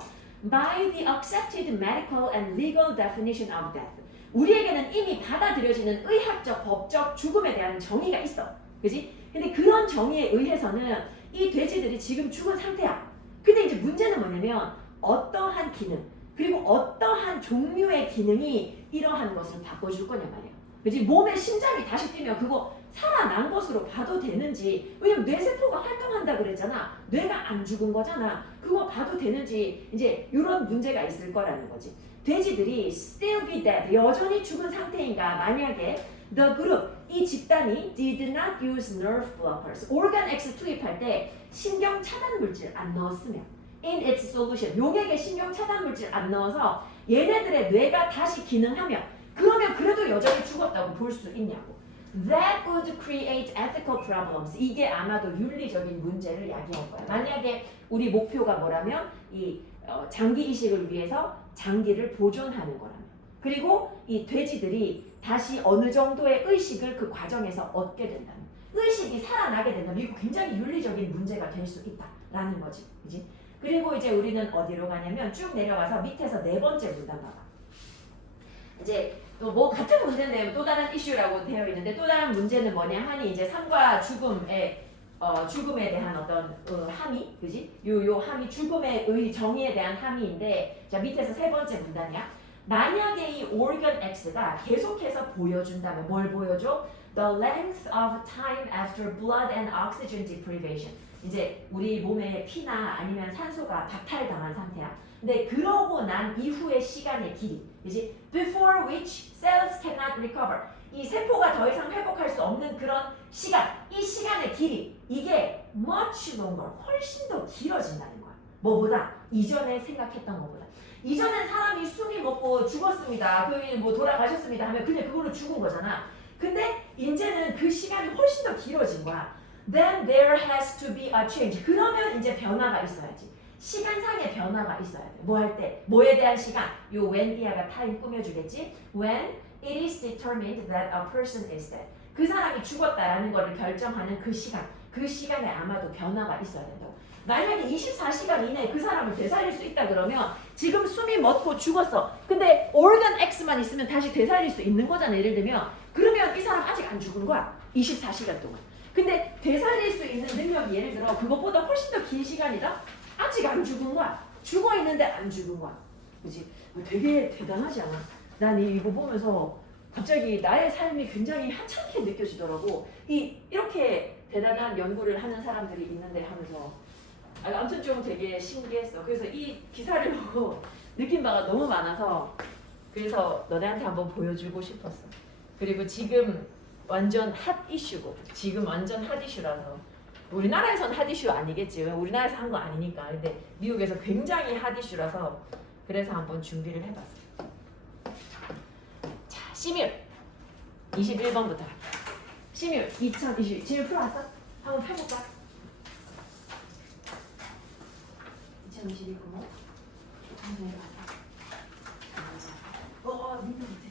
by the accepted medical and legal definition of death 우리에게는 이미 받아들여지는 의학적, 법적 죽음에 대한 정의가 있어. 그지? 근데 그런 정의에 의해서는 이 돼지들이 지금 죽은 상태야. 근데 이제 문제는 뭐냐면 어떠한 기능 그리고 어떠한 종류의 기능이 이러한 것을 바꿔줄 거냐 말이야. 그지? 몸에 심장이 다시 뛰면 그거 살아난 것으로 봐도 되는지 왜냐면 뇌세포가 활동한다 그랬잖아. 뇌가 안 죽은 거잖아. 그거 봐도 되는지 이제 이런 문제가 있을 거라는 거지. 돼지들이 still be dead 여전히 죽은 상태인가 만약에 the group 이 집단이 did not use nerve blockers organ X 투입할 때 신경 차단 물질 안 넣었으면 in its solution 용액에 신경 차단 물질 안 넣어서 얘네들의 뇌가 다시 기능하면 그러면 그래도 여전히 죽었다고 볼 수 있냐고. That would create ethical problems. 이게 아마도 윤리적인 문제를 야기할 거야. 만약에 우리 목표가 뭐라면 이 장기 이식을 위해서 장기를 보존하는 거라면 그리고 이 돼지들이 다시 어느 정도의 의식을 그 과정에서 얻게 된다면 의식이 살아나게 된다면 이거 굉장히 윤리적인 문제가 될 수 있다라는 거지. 그지? 그리고 이제 우리는 어디로 가냐면 쭉 내려와서 밑에서 네 번째 문단 봐봐. 이제 또 뭐 같은 문제인데 또 다른 이슈라고 되어 있는데 또 다른 문제는 뭐냐 하니 이제 삶과 죽음에 대한 어떤 함의, 그지? 요 함의 죽음의 정의에 대한 함의인데 자 밑에서 세 번째 문단이야. 만약에 이 organ X가 계속해서 보여준다면 뭘 보여줘? The length of time after blood and oxygen deprivation. 이제 우리 몸에 피나 아니면 산소가 박탈당한 상태야. 근데 그러고 난 이후의 시간의 길이, 그지? Before which cells cannot recover. 이 세포가 더 이상 회복할 수 없는 그런 시간, 이 시간의 길이 이게 much longer, 훨씬 더 길어진다는 거야. 뭐보다? 이전에 생각했던 것보다. 이전엔 사람이 숨이 멎고 죽었습니다. 뭐 돌아가셨습니다 하면 그냥 그걸로 죽은 거잖아. 근데 이제는 그 시간이 훨씬 더 길어진 거야. Then there has to be a change. 그러면 이제 변화가 있어야지. 시간상의 변화가 있어야 돼. 뭐 할 때? 뭐에 대한 시간? 요 when 이하가 타임 꾸며주겠지? When it is determined that a person is dead. 그 사람이 죽었다라는 것을 결정하는 그 시간. 그 시간에 아마도 변화가 있어야 된다고. 만약에 24시간 이내에 그 사람을 되살릴 수 있다 그러면 지금 숨이 멎고 죽었어. 근데 organ X만 있으면 다시 되살릴 수 있는 거잖아. 예를 들면 그러면 이 사람 아직 안 죽은 거야. 24시간 동안. 근데 되살릴 수 있는 능력이 예를 들어 그것보다 훨씬 더 긴 시간이다? 아직 안 죽은 거야. 죽어 있는데 안 죽은 거야. 그치? 되게 대단하지 않아? 난 이거 보면서 갑자기 나의 삶이 굉장히 하찮게 느껴지더라고. 이렇게 대단한 연구를 하는 사람들이 있는데 하면서 아무튼 좀 되게 신기했어. 그래서 이 기사를 보고 느낀 바가 너무 많아서 그래서 너네한테 한번 보여주고 싶었어. 그리고 지금 완전 핫 이슈고 지금 완전 핫 이슈라서 우리나라에선 핫 이슈 아니겠지. 우리나라에서 한 거 아니니까. 근데 미국에서 굉장히 핫 이슈라서 그래서 한번 준비를 해봤어. 자, 시뮬 21번부터 시뮬 2020 질문 풀어왔어? 한번 펴볼까? 2021 구멍 한번 해봤어. 민트 못해.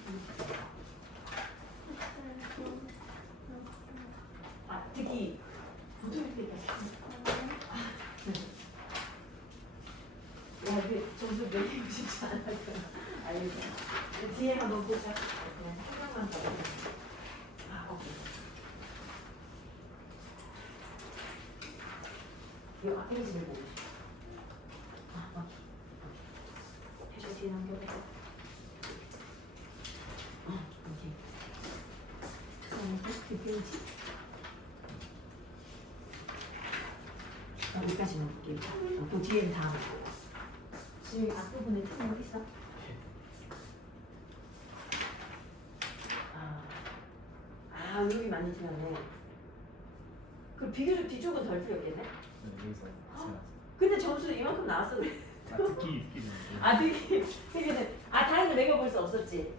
듣기 보통 때까지. 야, 이게 점수 매기고 싶지 않아. 알겠어. 뒤에 한번 보자. 그냥 생각만 더. 오케이. 이거 페이지를 보고 싶어. 오케이. 해줘 뒤에 넘겨보자. 오케이. 그 페이지. 여기까지만 볼게요. 그 뒤에는 다. 지금 앞부분에 틀린 거 있어? 간격이 많이 틀렸네. 그 비교적 뒤쪽은 덜 틀렸겠네. 네, 여기서 제가 근데 점수 이만큼 나왔었네. 듣기 되게 다행히 매겨볼 수 없었지.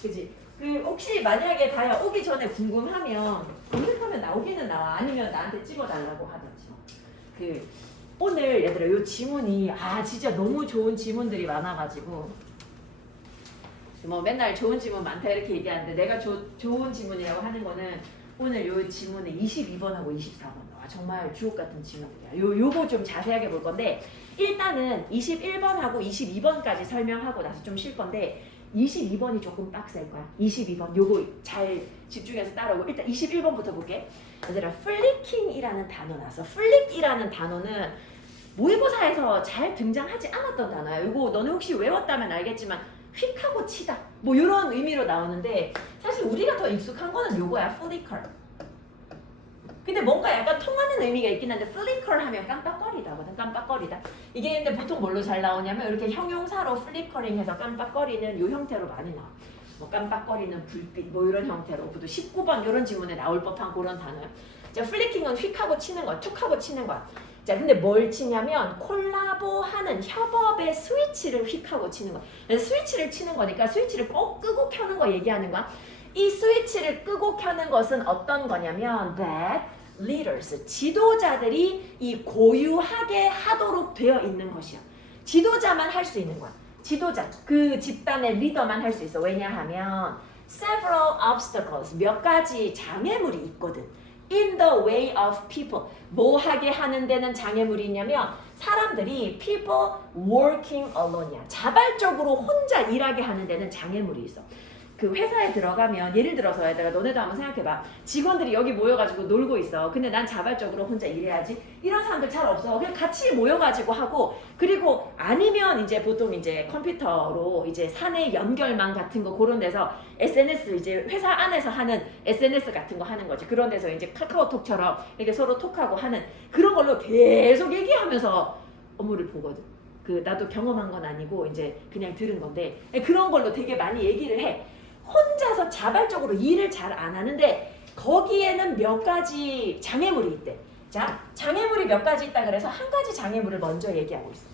그지? 그 혹시 만약에 다야 오기 전에 궁금하면 검색하면 나오기는 나와. 아니면 나한테 찍어달라고 하든지. 그 오늘 얘들아 요 지문이 진짜 너무 좋은 지문들이 많아가지고 뭐 맨날 좋은 지문 많다 이렇게 얘기하는데 내가 좋은 지문이라고 하는 거는 오늘 요 지문에 22번하고 24번 와 정말 주옥 같은 지문이야. 요거 좀 자세하게 볼 건데 일단은 21번하고 22번까지 설명하고 나서 좀 쉴 건데 22번이 조금 빡셀 거야. 22번 요거 잘 집중해서 따라오고 일단 21번부터 볼게. 얘들아 플리킹이라는 단어 나왔어. 플릭이라는 단어는 모의고사에서 잘 등장하지 않았던 단어야. 요거 너네 혹시 외웠다면 알겠지만 휙하고 치다 뭐 이런 의미로 나오는데 사실 우리가 더 익숙한 거는 요거야. 플리커. 근데 뭔가 약간 통하는 의미가 있긴 한데 플리커 하면 깜빡거리다거든. 깜빡거리다. 이게 근데 보통 뭘로 잘 나오냐면 이렇게 형용사로 플리커링해서 깜빡거리는 요 형태로 많이 나와. 뭐 깜빡거리는 불빛 뭐 이런 형태로 또 19번 이런 지문에 나올 법한 그런 단어야. 자, 플리킹은 휙하고 치는 거야. 툭하고 치는 거야. 자, 근데 뭘 치냐면 콜라보하는 협업의 스위치를 휙하고 치는 거야. 그래서 스위치를 치는 거니까 스위치를 꼭 끄고 켜는 거 얘기하는 거야. 이 스위치를 끄고 켜는 것은 어떤 거냐면 that leaders, 지도자들이 이 고유하게 하도록 되어 있는 것이야. 지도자만 할 수 있는 거야. 지도자, 그 집단의 리더만 할 수 있어. 왜냐하면 several obstacles, 몇 가지 장애물이 있거든. in the way of people, 뭐 하게 하는 데는 장애물이 있냐면 사람들이 people working alone이야. 자발적으로 혼자 일하게 하는 데는 장애물이 있어. 그 회사에 들어가면 예를 들어서 얘들아 너네도 한번 생각해봐. 직원들이 여기 모여가지고 놀고 있어. 근데 난 자발적으로 혼자 일해야지. 이런 사람들 잘 없어. 그냥 같이 모여가지고 하고 그리고 아니면 이제 보통 이제 컴퓨터로 이제 사내 연결망 같은 거 그런 데서 SNS 이제 회사 안에서 하는 SNS 같은 거 하는 거지. 그런 데서 이제 카카오톡처럼 이렇게 서로 톡하고 하는 그런 걸로 계속 얘기하면서 업무를 보거든. 그 나도 경험한 건 아니고 이제 그냥 들은 건데 그런 걸로 되게 많이 얘기를 해. 혼자서 자발적으로 일을 잘 안 하는데 거기에는 몇 가지 장애물이 있대. 자, 장애물이 몇 가지 있다 그래서 한 가지 장애물을 먼저 얘기하고 있어.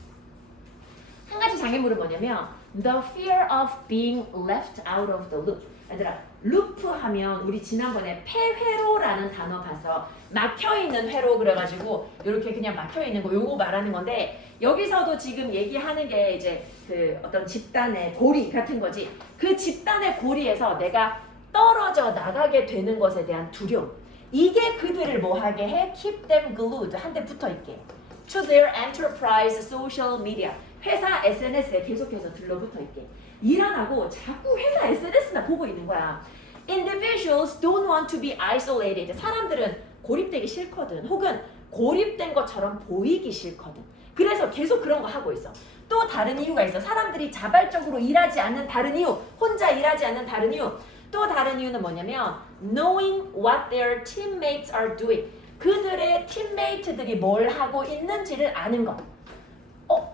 한 가지 장애물은 뭐냐면 the fear of being left out of the loop. 얘들아, 루프 하면 우리 지난번에 폐회로라는 단어 봐서 막혀있는 회로 그래가지고 이렇게 그냥 막혀있는 거 요거 말하는 건데 여기서도 지금 얘기하는 게 이제 그 어떤 집단의 고리 같은 거지. 그 집단의 고리에서 내가 떨어져 나가게 되는 것에 대한 두려움. 이게 그들을 뭐 하게 해? Keep them glued. 한 대 붙어 있게. To their enterprise social media. 회사 SNS에 계속해서 들러붙어 있게. 일 안 하고 자꾸 회사 SNS나 보고 있는 거야. Individuals don't want to be isolated. 사람들은 고립되기 싫거든. 혹은 고립된 것처럼 보이기 싫거든. 그래서 계속 그런 거 하고 있어. 또 다른 이유가 있어. 사람들이 자발적으로 일하지 않는 다른 이유. 혼자 일하지 않는 다른 이유. 또 다른 이유는 뭐냐면 knowing what their teammates are doing. 그들의 팀메이트들이 뭘 하고 있는지를 아는 것.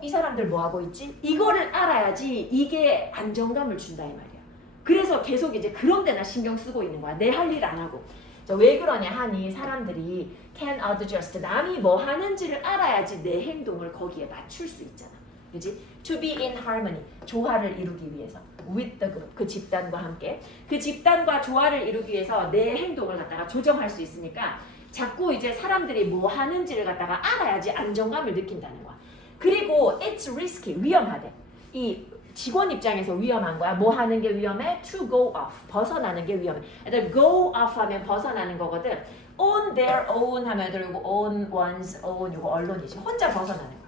이 사람들 뭐 하고 있지? 이거를 알아야지 이게 안정감을 준다 이 말이야. 그래서 계속 이제 그런 데나 신경 쓰고 있는 거야. 내 할 일 안 하고. 왜 그러냐 하니 사람들이 can adjust. 남이 뭐 하는지를 알아야지 내 행동을 거기에 맞출 수 있잖아. 그지? To be in harmony. 조화를 이루기 위해서. with the group. 그 집단과 함께. 그 집단과 조화를 이루기 위해서 내 행동을 갖다가 조정할 수 있으니까 자꾸 이제 사람들이 뭐 하는지를 갖다가 알아야지 안정감을 느낀다는 거야. 그리고 it's risky. 위험하대. 이 직원 입장에서 위험한 거야. 뭐 하는 게 위험해? To go off. 벗어나는 게 위험해. 애들 go off 하면 벗어나는 거거든. On their own 하면 애들 이거 on one's own 이거 언론이지. 혼자 벗어나는 거야.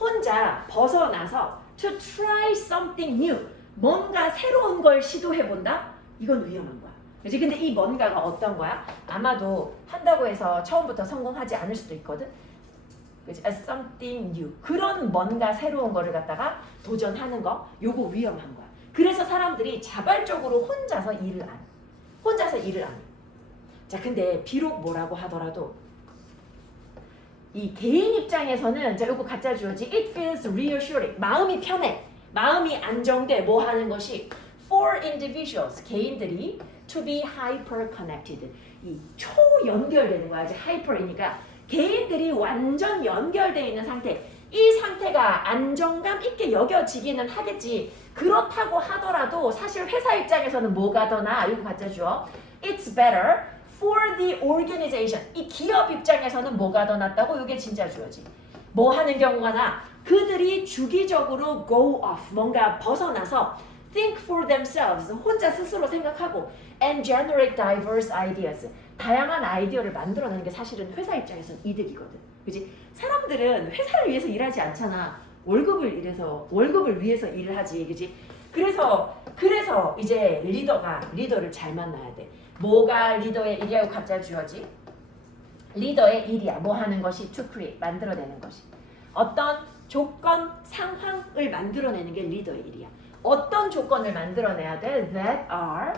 혼자 벗어나서 to try something new. 뭔가 새로운 걸 시도해본다? 이건 위험한 거야. 그치? 근데 이 뭔가가 어떤 거야? 아마도 한다고 해서 처음부터 성공하지 않을 수도 있거든. 그치? As something new. 그런 뭔가 새로운 거를 갖다가 도전하는 거, 요거 위험한 거야. 그래서 사람들이 자발적으로 혼자서 일을 안 해. 혼자서 일을 안 해. 자, 근데 비록 뭐라고 하더라도 이 개인 입장에서는 자, 요거 가짜 주어지 it feels reassuring. 마음이 편해. 마음이 안정돼. 뭐 하는 것이 for individuals. 개인들이 to be hyper connected. 이 초 연결되는 거야. 이제 hyper이니까 개인들이 완전 연결되어 있는 상태. 이 상태가 안정감 있게 여겨지기는 하겠지. 그렇다고 하더라도 사실 회사 입장에서는 뭐가 더 나아? 이거 갖다 줘. It's better for the organization. 이 기업 입장에서는 뭐가 더 낫다고? 이게 진짜 주어지. 뭐 하는 경우가 나? 그들이 주기적으로 go off. 뭔가 벗어나서 think for themselves. 혼자 스스로 생각하고 and generate diverse ideas. 다양한 아이디어를 만들어내는 게 사실은 회사 입장에서는 이득이거든. 그지? 사람들은 회사를 위해서 일하지 않잖아. 월급을 위해서 일을 하지. 그지? 그래서 이제 리더를 잘 만나야 돼. 뭐가 리더의 일이라고 갖다 주어지? 리더의 일이야. 뭐 하는 것이? to create. 만들어내는 것이. 어떤 조건, 상황을 만들어내는 게 리더의 일이야. 어떤 조건을 만들어내야 돼? That are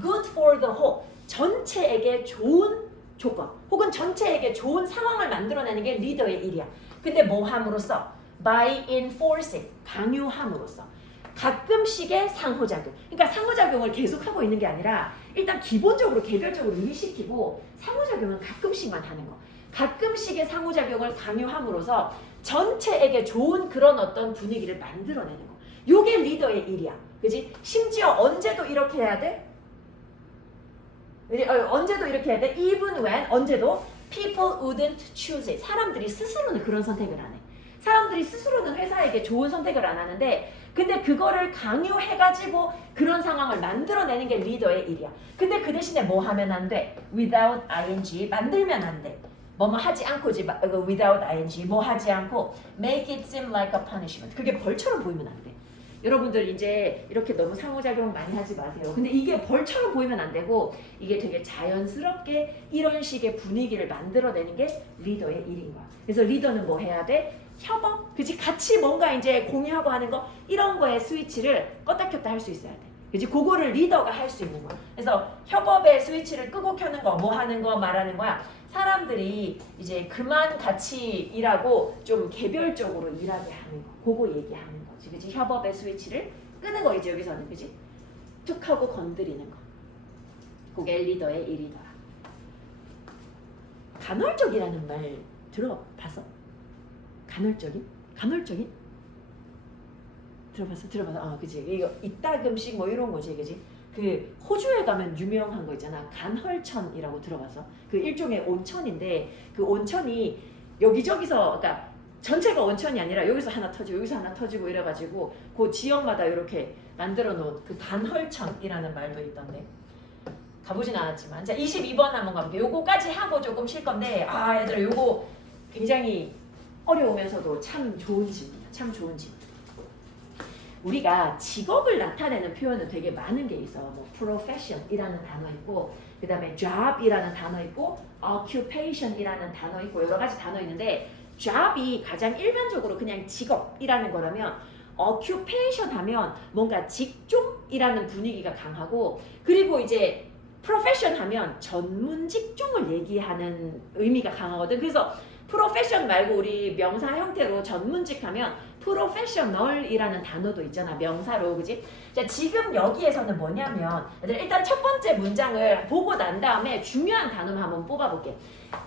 good for the whole. 전체에게 좋은 조건 혹은 전체에게 좋은 상황을 만들어내는 게 리더의 일이야. 근데 뭐 함으로써? By enforcing. 강요함으로써. 가끔씩의 상호작용. 그러니까 상호작용을 계속하고 있는 게 아니라 일단 기본적으로 개별적으로 일시키고 상호작용은 가끔씩만 하는 거. 가끔씩의 상호작용을 강요함으로써 전체에게 좋은 그런 어떤 분위기를 만들어내는 거. 요게 리더의 일이야. 그지? 심지어 언제도 이렇게 해야 돼? 언제도 이렇게 해야 돼? Even when, 언제도 people wouldn't choose it. 사람들이 스스로는 그런 선택을 안 해. 사람들이 스스로는 회사에게 좋은 선택을 안 하는데 근데 그거를 강요해가지고 그런 상황을 만들어내는 게 리더의 일이야. 근데 그 대신에 뭐 하면 안 돼? Without ing. 만들면 안 돼. 뭐뭐 하지 않고지. Without ing. 뭐 하지 않고 make it seem like a punishment. 그게 벌처럼 보이면 안 돼. 여러분들 이제 이렇게 너무 상호작용 많이 하지 마세요. 근데 이게 벌처럼 보이면 안 되고 이게 되게 자연스럽게 이런 식의 분위기를 만들어내는 게 리더의 일인 거야. 그래서 리더는 뭐 해야 돼? 협업, 그치? 같이 뭔가 이제 공유하고 하는 거 이런 거에 스위치를 껐다 켰다 할 수 있어야 돼. 그치? 그거를 리더가 할 수 있는 거야. 그래서 협업의 스위치를 끄고 켜는 거, 뭐 하는 거 말하는 거야. 사람들이 이제 그만 같이 일하고 좀 개별적으로 일하게 하는 거. 그거 얘기하는 거지. 그치? 협업의 스위치를 끄는 거 이제 여기서는. 그치? 툭 하고 건드리는 거. 그게 리더의 일이더라. 간헐적이라는 말 들어봤어? 간헐적인? 간헐적인? 들어봤어. 그치? 이거 이따금씩 뭐 이런 거지, 그치? 그 호주에 가면 유명한 거 있잖아. 간헐천이라고 들어봤어? 그 일종의 온천인데 그 온천이 여기저기서, 그러니까 전체가 온천이 아니라 여기서 하나 터지고 여기서 하나 터지고 이래가지고 그 지역마다 이렇게 만들어 놓은 그 간헐천이라는 말도 있던데. 가보진 않았지만. 자, 22번 한번 가볼게요. 요거까지 하고 조금 쉴 건데, 얘들아, 요거 굉장히 어려우면서도 참 좋은 질문이야. 참 좋은 질문. 우리가 직업을 나타내는 표현은 되게 많은 게 있어. 뭐 profession이라는 단어 있고, 그 다음에 job이라는 단어 있고, occupation이라는 단어 있고, 여러 가지 단어 있는데, job이 가장 일반적으로 그냥 직업이라는 거라면, occupation 하면 뭔가 직종이라는 분위기가 강하고, 그리고 이제 profession 하면 전문 직종을 얘기하는 의미가 강하거든. 그래서 프로페션 말고 우리 명사 형태로 전문직 하면 프로페셔널이라는 단어도 있잖아. 명사로. 그지? 자, 지금 여기에서는 뭐냐면 일단 첫 번째 문장을 보고 난 다음에 중요한 단어만 한번 뽑아볼게.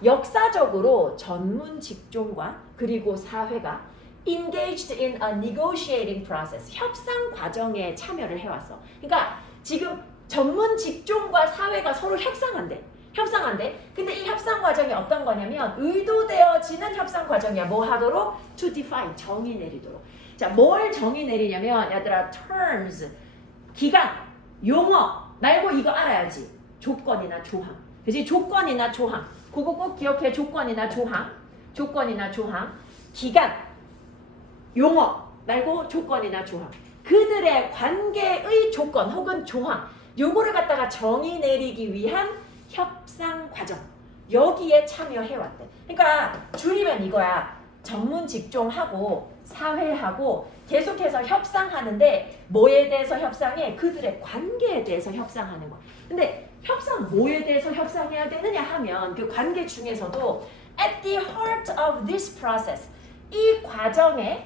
역사적으로 전문 직종과 그리고 사회가 engaged in a negotiating process. 협상 과정에 참여를 해왔어. 그러니까 지금 전문 직종과 사회가 서로 협상한대. 근데 이 협상 과정이 어떤 거냐면 의도되어지는 협상 과정이야. 뭐 하도록? To define. 정의 내리도록. 자, 뭘 정의 내리냐면 얘들아 terms. 기간. 용어. 말고 이거 알아야지. 조건이나 조항. 그치? 조건이나 조항. 그거 꼭 기억해. 조건이나 조항. 기간. 용어. 말고 조건이나 조항. 그들의 관계의 조건 혹은 조항. 요거를 갖다가 정의 내리기 위한 협상 과정. 여기에 참여해왔대. 그러니까 줄이면 이거야. 전문 직종하고 사회하고 계속해서 협상하는데 뭐에 대해서 협상해? 그들의 관계에 대해서 협상하는 거. 근데 협상 뭐에 대해서 협상해야 되느냐 하면 그 관계 중에서도 at the heart of this process. 이 과정의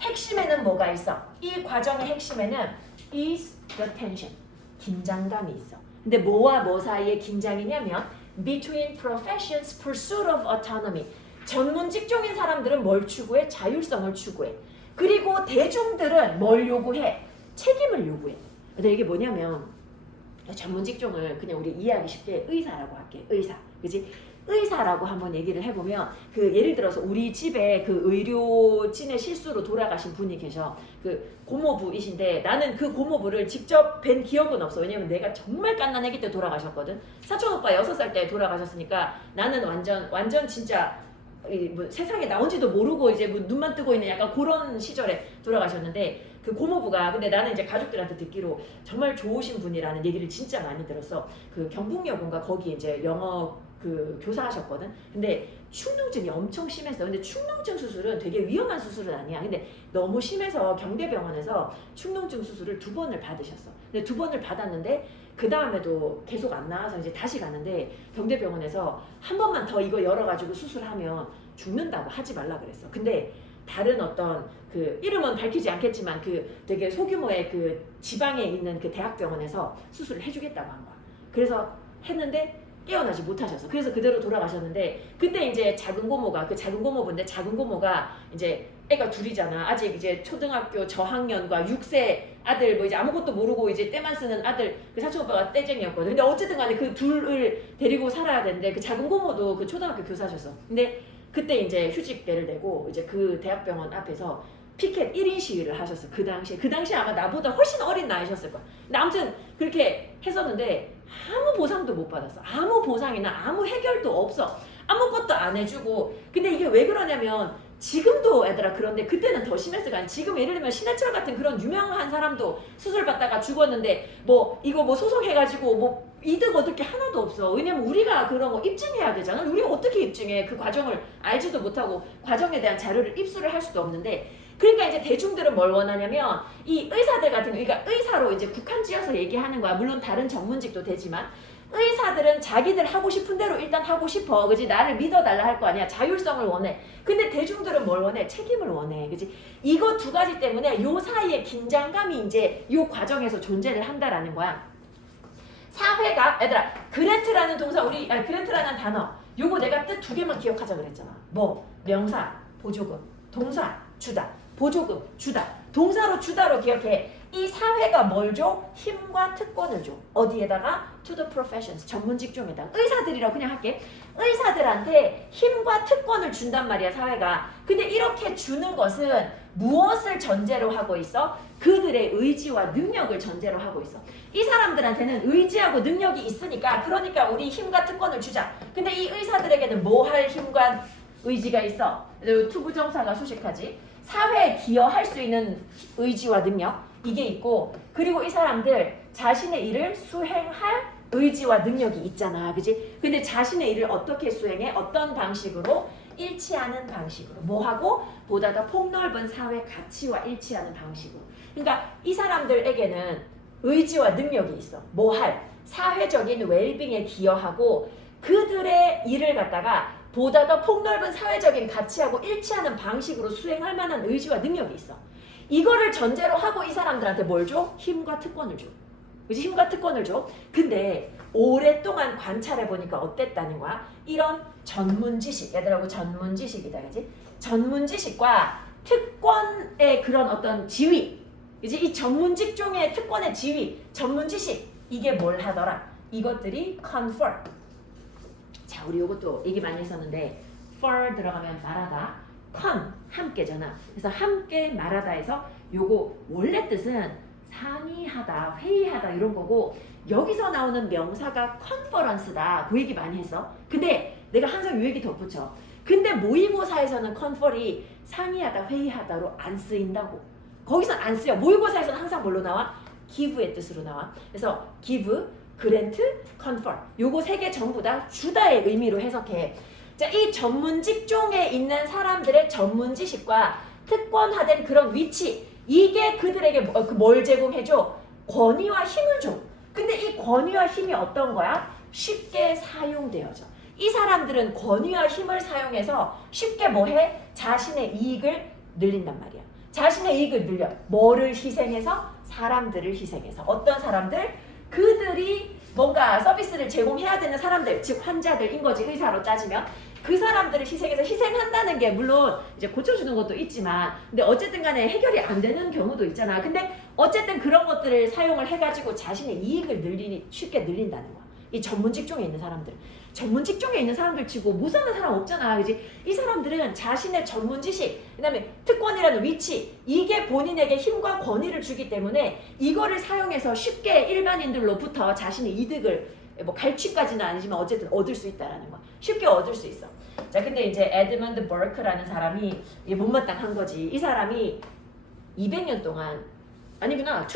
핵심에는 뭐가 있어? 이 과정의 핵심에는 is the tension. 긴장감이 있어. 근데 뭐와 뭐 사이의 긴장이냐면 between professions pursuit of autonomy. 전문 직종인 사람들은 뭘 추구해? 자율성을 추구해. 그리고 대중들은 뭘 요구해? 책임을 요구해. 근데 이게 뭐냐면 전문 직종을 그냥 우리 이해하기 쉽게 의사라고 할게. 의사. 그지? 의사라고 한번 얘기를 해보면 그 예를 들어서 우리 집에 그 의료진의 실수로 돌아가신 분이 계셔. 그 고모부이신데 나는 그 고모부를 직접 뵌 기억은 없어. 왜냐면 내가 정말 갓난 아기 때 돌아가셨거든. 사촌 오빠 6살 때 돌아가셨으니까 나는 완전 진짜 뭐 세상에 나온지도 모르고 이제 뭐 눈만 뜨고 있는 약간 그런 시절에 돌아가셨는데 그 고모부가 근데 나는 이제 가족들한테 듣기로 정말 좋으신 분이라는 얘기를 진짜 많이 들었어. 그 경북여고인가 거기 이제 영어 그 교사하셨거든. 근데 축농증이 엄청 심했어. 근데 축농증 수술은 되게 위험한 수술은 아니야. 근데 너무 심해서 경대병원에서 축농증 수술을 2번을 받으셨어. 근데 2번을 받았는데 그 다음에도 계속 안 나와서 이제 다시 가는데 경대병원에서 한 번만 더 이거 열어가지고 수술하면 죽는다고 하지 말라 그랬어. 근데 다른 어떤 그 이름은 밝히지 않겠지만 그 되게 소규모의 그 지방에 있는 그 대학병원에서 수술을 해주겠다고 한 거야. 그래서 했는데 깨어나지 못하셔서 그래서 그대로 돌아가셨는데 그때 이제 작은 고모가 그 작은 고모인데 작은 고모가 이제 애가 둘이잖아. 아직 이제 초등학교 저학년과 6세 아들 뭐 이제 아무것도 모르고 이제 때만 쓰는 아들 그 사촌 오빠가 떼쟁이였거든. 근데 어쨌든 간에 그 둘을 데리고 살아야 되는데 그 작은 고모도 그 초등학교 교사셨어. 근데 그때 이제 휴직대를 내고 이제 그 대학병원 앞에서 피켓 1인 시위를 하셨어. 그 당시에 아마 나보다 훨씬 어린 나이셨을 거야. 근데 아무튼 그렇게 했었는데 아무 보상도 못 받았어. 아무 보상이나 아무 해결도 없어. 아무것도 안 해주고. 근데 이게 왜 그러냐면 지금도 애들아 그런데 그때는 더 심했을 거 아니야. 지금 예를 들면 신해철 같은 그런 유명한 사람도 수술 받다가 죽었는데 뭐 이거 뭐 소송해가지고 뭐 이득 얻을 게 하나도 없어. 왜냐면 우리가 그런 거 입증해야 되잖아. 우리가 어떻게 입증해? 그 과정을 알지도 못하고 과정에 대한 자료를 입수를 할 수도 없는데 그러니까 이제 대중들은 뭘 원하냐면 이 의사들 같은 거, 그러니까 의사로 이제 국한 지어서 얘기하는 거야. 물론 다른 전문직도 되지만 의사들은 자기들 하고 싶은 대로 일단 하고 싶어. 그지? 나를 믿어달라 할 거 아니야. 자율성을 원해. 근데 대중들은 뭘 원해? 책임을 원해. 그지? 이거 2가지 때문에 요 사이에 긴장감이 이제 요 과정에서 존재를 한다라는 거야. 사회가 얘들아 그랜트라는 동사 그랜트라는 단어 요거 내가 뜻 2개만 기억하자 그랬잖아. 뭐 명사 보조금 동사 주다 보조금 주다 동사로 주다로 기억해. 이 사회가 뭘 줘? 힘과 특권을 줘. 어디에다가? To the professions 전문 직종에다가. 의사들이라고 그냥 할게. 의사들한테 힘과 특권을 준단 말이야 사회가. 근데 이렇게 주는 것은 무엇을 전제로 하고 있어? 그들의 의지와 능력을 전제로 하고 있어. 이 사람들한테는 의지하고 능력이 있으니까 그러니까 우리 힘과 특권을 주자. 근데 이 의사들에게는 뭐 할 힘과 의지가 있어? 투부정사가 수식하지. 사회에 기여할 수 있는 의지와 능력 이게 있고 그리고 이 사람들 자신의 일을 수행할 의지와 능력이 있잖아. 그지? 근데 자신의 일을 어떻게 수행해? 어떤 방식으로? 일치하는 방식으로. 뭐하고? 보다 더 폭넓은 사회 가치와 일치하는 방식으로. 그러니까 이 사람들에게는 의지와 능력이 있어. 뭐 할? 사회적인 웰빙에 기여하고 그들의 일을 갖다가 보다 더 폭넓은 사회적인 가치하고 일치하는 방식으로 수행할 만한 의지와 능력이 있어. 이거를 전제로 하고 이 사람들한테 뭘 줘? 힘과 특권을 줘. 그치? 힘과 특권을 줘. 근데 오랫동안 관찰해보니까 어땠다는 거야? 이런 전문 지식, 얘들하고 전문 지식이다. 그치? 전문 지식과 특권의 그런 어떤 지위, 그치? 이 전문 직종의 특권의 지위, 전문 지식, 이게 뭘 하더라? 이것들이 confer. 자, 우리 요것도 얘기 많이 했었는데 for 들어가면 말하다, con 함께잖아. 그래서 함께 말하다에서 요거 원래 뜻은 상의하다, 회의하다 이런 거고 여기서 나오는 명사가 conference다. 그 얘기 많이 했어. 근데 내가 항상 요 얘기 덧붙여. 근데 모의고사에서는 confer이 상의하다, 회의하다로 안 쓰인다고. 거기선 안 쓰여. 모의고사에서는 항상 뭘로 나와? give의 뜻으로 나와. 그래서 give, grant, confer. 요거 3개 전부 다 주다의 의미로 해석해. 자, 이 전문 직종에 있는 사람들의 전문 지식과 특권화된 그런 위치, 이게 그들에게 뭘 제공해줘? 권위와 힘을 줘. 근데 이 권위와 힘이 어떤 거야? 쉽게 사용되어져. 이 사람들은 권위와 힘을 사용해서 쉽게 뭐해? 자신의 이익을 늘린단 말이야. 자신의 이익을 늘려. 뭐를 희생해서? 사람들을 희생해서. 어떤 사람들? 그들이 뭔가 서비스를 제공해야 되는 사람들, 즉 환자들인 거지 의사로 따지면. 그 사람들을 희생해서 희생한다는 게 물론 이제 고쳐주는 것도 있지만 근데 어쨌든 간에 해결이 안 되는 경우도 있잖아. 근데 어쨌든 그런 것들을 사용을 해가지고 자신의 이익을 쉽게 늘린다는 거야. 이 전문 직종에 있는 사람들. 전문 직종에 있는 사람들 치고 못 사는 사람 없잖아. 그지? 이 사람들은 자신의 전문 지식, 그 다음에 특권이라는 위치, 이게 본인에게 힘과 권위를 주기 때문에 이거를 사용해서 쉽게 일반인들로부터 자신의 이득을 뭐 갈취까지는 아니지만 어쨌든 얻을 수 있다라는 거야. 쉽게 얻을 수 있어. 자, 근데 이제 에드먼드 버크라는 사람이 못마땅한 거지. 이 사람이 200년 동안 아니구나. 2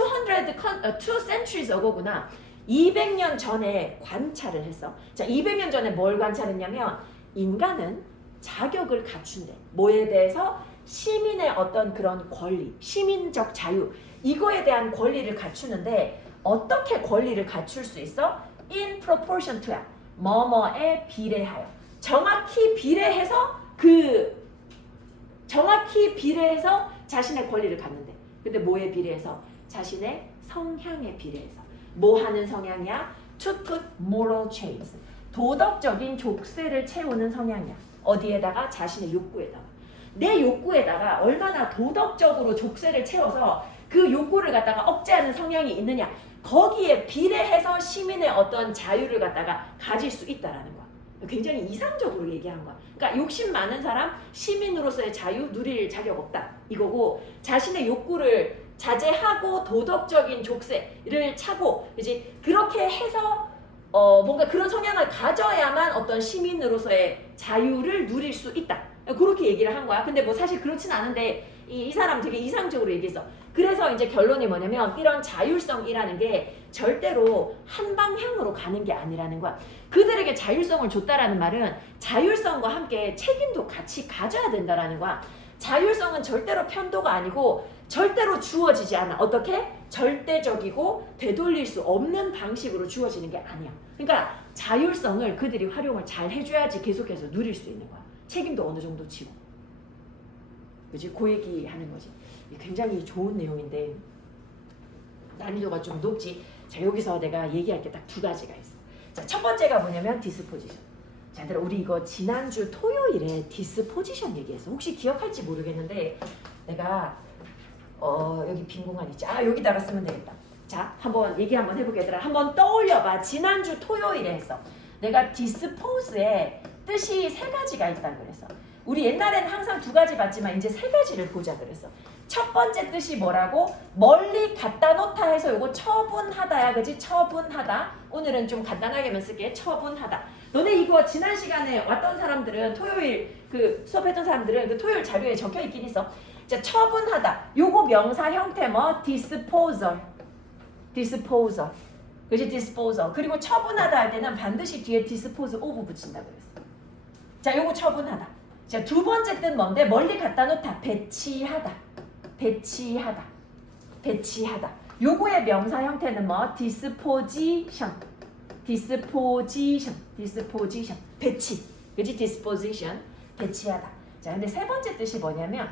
centuries ago구나. 200년 전에 관찰을 했어. 자, 200년 전에 뭘 관찰했냐면 인간은 자격을 갖춘대. 뭐에 대해서? 시민의 어떤 그런 권리, 시민적 자유, 이거에 대한 권리를 갖추는데 어떻게 권리를 갖출 수 있어? In proportion to야. 뭐뭐에 비례하여. 정확히 비례해서 자신의 권리를 갖는데. 근데 뭐에 비례해서? 자신의 성향에 비례해서. 뭐 하는 성향이야? To put moral chains. 도덕적인 족쇄를 채우는 성향이야. 어디에다가? 자신의 욕구에다가. 내 욕구에다가 얼마나 도덕적으로 족쇄를 채워서 그 욕구를 갖다가 억제하는 성향이 있느냐. 거기에 비례해서 시민의 어떤 자유를 갖다가 가질 수 있다라는 거야. 굉장히 이상적으로 얘기한 거야. 그러니까 욕심 많은 사람, 시민으로서의 자유 누릴 자격 없다. 이거고 자신의 욕구를 자제하고 도덕적인 족쇄를 차고 이제 그렇게 해서 뭔가 그런 성향을 가져야만 어떤 시민으로서의 자유를 누릴 수 있다. 그렇게 얘기를 한 거야. 근데 뭐 사실 그렇진 않은데 이 사람 되게 이상적으로 얘기했어. 그래서 이제 결론이 뭐냐면 이런 자율성이라는 게 절대로 한 방향으로 가는 게 아니라는 거야. 그들에게 자율성을 줬다라는 말은 자율성과 함께 책임도 같이 가져야 된다라는 거야. 자율성은 절대로 편도가 아니고 절대로 주어지지 않아. 어떻게? 절대적이고 되돌릴 수 없는 방식으로 주어지는 게 아니야. 그러니까 자율성을 그들이 활용을 잘 해줘야지 계속해서 누릴 수 있는 거야. 책임도 어느 정도 지고. 그치? 그 얘기 하는 거지. 굉장히 좋은 내용인데 난이도가 좀 높지. 자, 여기서 내가 얘기할 게 딱 두 가지가 있어. 자, 첫 번째가 뭐냐면 디스포지션. 자, 얘들아, 우리 이거 지난주 토요일에 디스포지션 얘기했어. 혹시 기억할지 모르겠는데 내가 여기 빈 공간 있지? 아, 여기다가 쓰면 되겠다. 자, 한번 얘기 한번 해보게. 얘들아, 한번 떠올려봐. 지난주 토요일에 했어. 내가 디스포즈의 뜻이 세 가지가 있다고 그랬어. 우리 옛날엔 항상 두 가지 봤지만 이제 세 가지를 보자 그랬어. 첫 번째 뜻이 뭐라고? 멀리 갖다 놓다 해서 요거 처분하다야. 그지? 처분하다. 오늘은 좀 간단하게만 쓸게. 처분하다. 너네 이거 지난 시간에 왔던 사람들은 토요일 그 수업했던 사람들은 그 토요일 자료에 적혀 있긴 있어. 자, 처분하다. 요거 명사 형태 뭐? disposal. disposal. 그지? disposal. 그리고 처분하다 할 때는 반드시 뒤에 dispose of 붙인다 그랬어. 자, 요거 처분하다. 자, 두 번째 뜻 뭔데? 멀리 갖다 놓다. 배치하다. 배치하다. 배치하다. 요거의 명사 형태는 뭐? disposition. disposition. disposition. 배치. 그지? disposition. 배치하다. 자, 근데 세 번째 뜻이 뭐냐면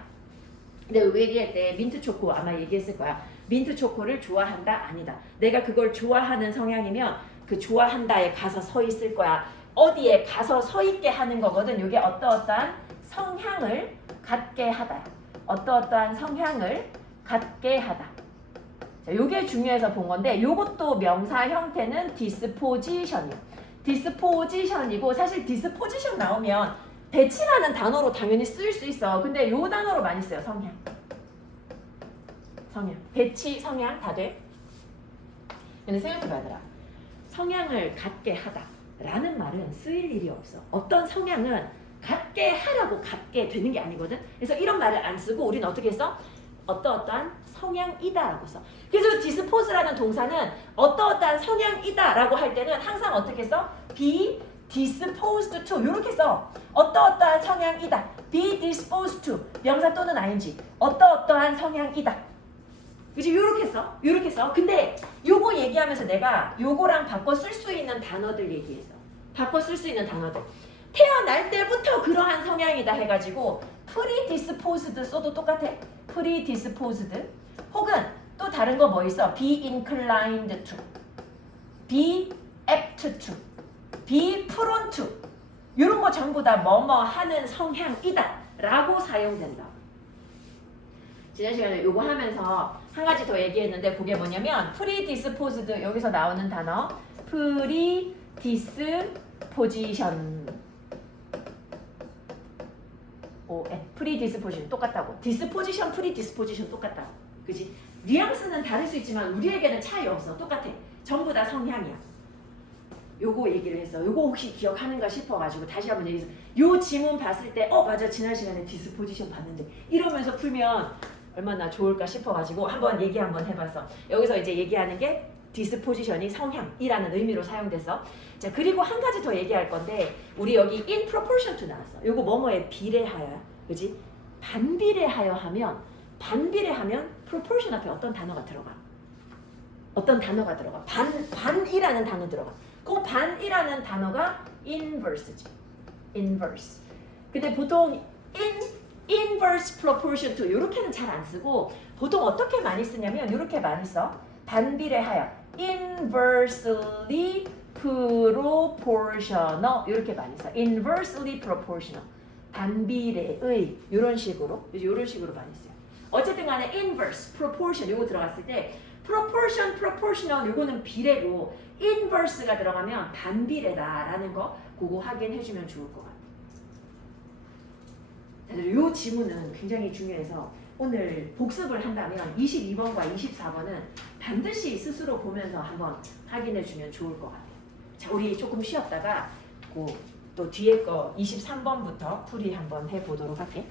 근데 여기 얘기할 때 민트 초코 아마 얘기했을 거야. 민트 초코를 좋아한다? 아니다. 내가 그걸 좋아하는 성향이면 그 좋아한다에 가서 서 있을 거야. 어디에 가서 서 있게 하는 거거든. 이게 어떠어떠한 성향을 갖게 하다. 어떠어떠한 성향을 갖게 하다. 자, 요게 중요해서 본 건데 요것도 명사 형태는 disposition이야. disposition이고 사실 disposition 나오면 배치라는 단어로 당연히 쓰일 수 있어. 근데 요 단어로 많이 써요. 성향. 성향. 배치, 성향 다 돼. 근데 생각해봐야 돼. 성향을 갖게 하다 라는 말은 쓰일 일이 없어. 어떤 성향은 갖게 하라고 갖게 되는 게 아니거든. 그래서 이런 말을 안 쓰고 우리는 어떻게 써? 어떠어떠한 성향이다라고 써. 그래서 디스포즈라는 동사는 어떠어떠한 성향이다라고 할 때는 항상 어떻게 써? be disposed to 이렇게 써. 어떠어떠한 성향이다. be disposed to 명사 또는 ing. 어떠어떠한 성향이다. 그치? 요렇게 써. 요렇게 써. 근데 요거 얘기하면서 내가 요거랑 바꿔 쓸 수 있는 단어들 얘기했어. 바꿔 쓸 수 있는 단어들. 태어날 때부터 그러한 성향이다 해가지고 predisposed 써도 똑같아. predisposed. 혹은 또 다른 거 뭐 있어? be inclined to. be apt to, be prone to 이런 거 전부 다 뭐뭐 하는 성향이다 라고 사용된다. 지난 시간에 요거 하면서 한 가지 더 얘기했는데 그게 뭐냐면 predisposed 여기서 나오는 단어 predisposition predisposition 똑같다고 disposition, predisposition 똑같다고 그지? 뉘앙스는 다를 수 있지만 우리에게는 차이 없어 똑같아 전부 다 성향이야 요거 얘기를 했어 요거 혹시 기억하는가 싶어가지고 다시 한번 얘기해서 요 지문 봤을 때 맞아 지난 시간에 disposition 봤는데 이러면서 풀면 얼마나 좋을까 싶어가지고 한번 얘기 한번 해봤어 여기서 이제 얘기하는 게 disposition이 성향이라는 의미로 사용돼서 자 그리고 한 가지 더 얘기할 건데 우리 여기 in proportion to 나왔어 요거 뭐뭐에 비례하여 그지? 반비례하여 하면 proportion 앞에 어떤 단어가 들어가? 반이라는 단어 들어가 그 반이라는 단어가 inverse지 inverse 근데 보통 inverse proportion to 이렇게는 잘 안 쓰고 보통 어떻게 많이 쓰냐면 이렇게 많이 써 반비례하여 inversely proportional 이렇게 많이 써 inversely proportional 반비례의 이런 식으로 많이 써요 어쨌든 간에 inverse proportion 이거 들어갔을 때 proportional 요거는 비례고 inverse가 들어가면 반비례다라는 거 그거 확인해 주면 좋을 것 같아요 이 지문은 굉장히 중요해서 오늘 복습을 한다면 22번과 24번은 반드시 스스로 보면서 한번 확인해 주면 좋을 것 같아요. 자, 우리 조금 쉬었다가 또 뒤에 거 23번부터 풀이 한번 해보도록 할게요.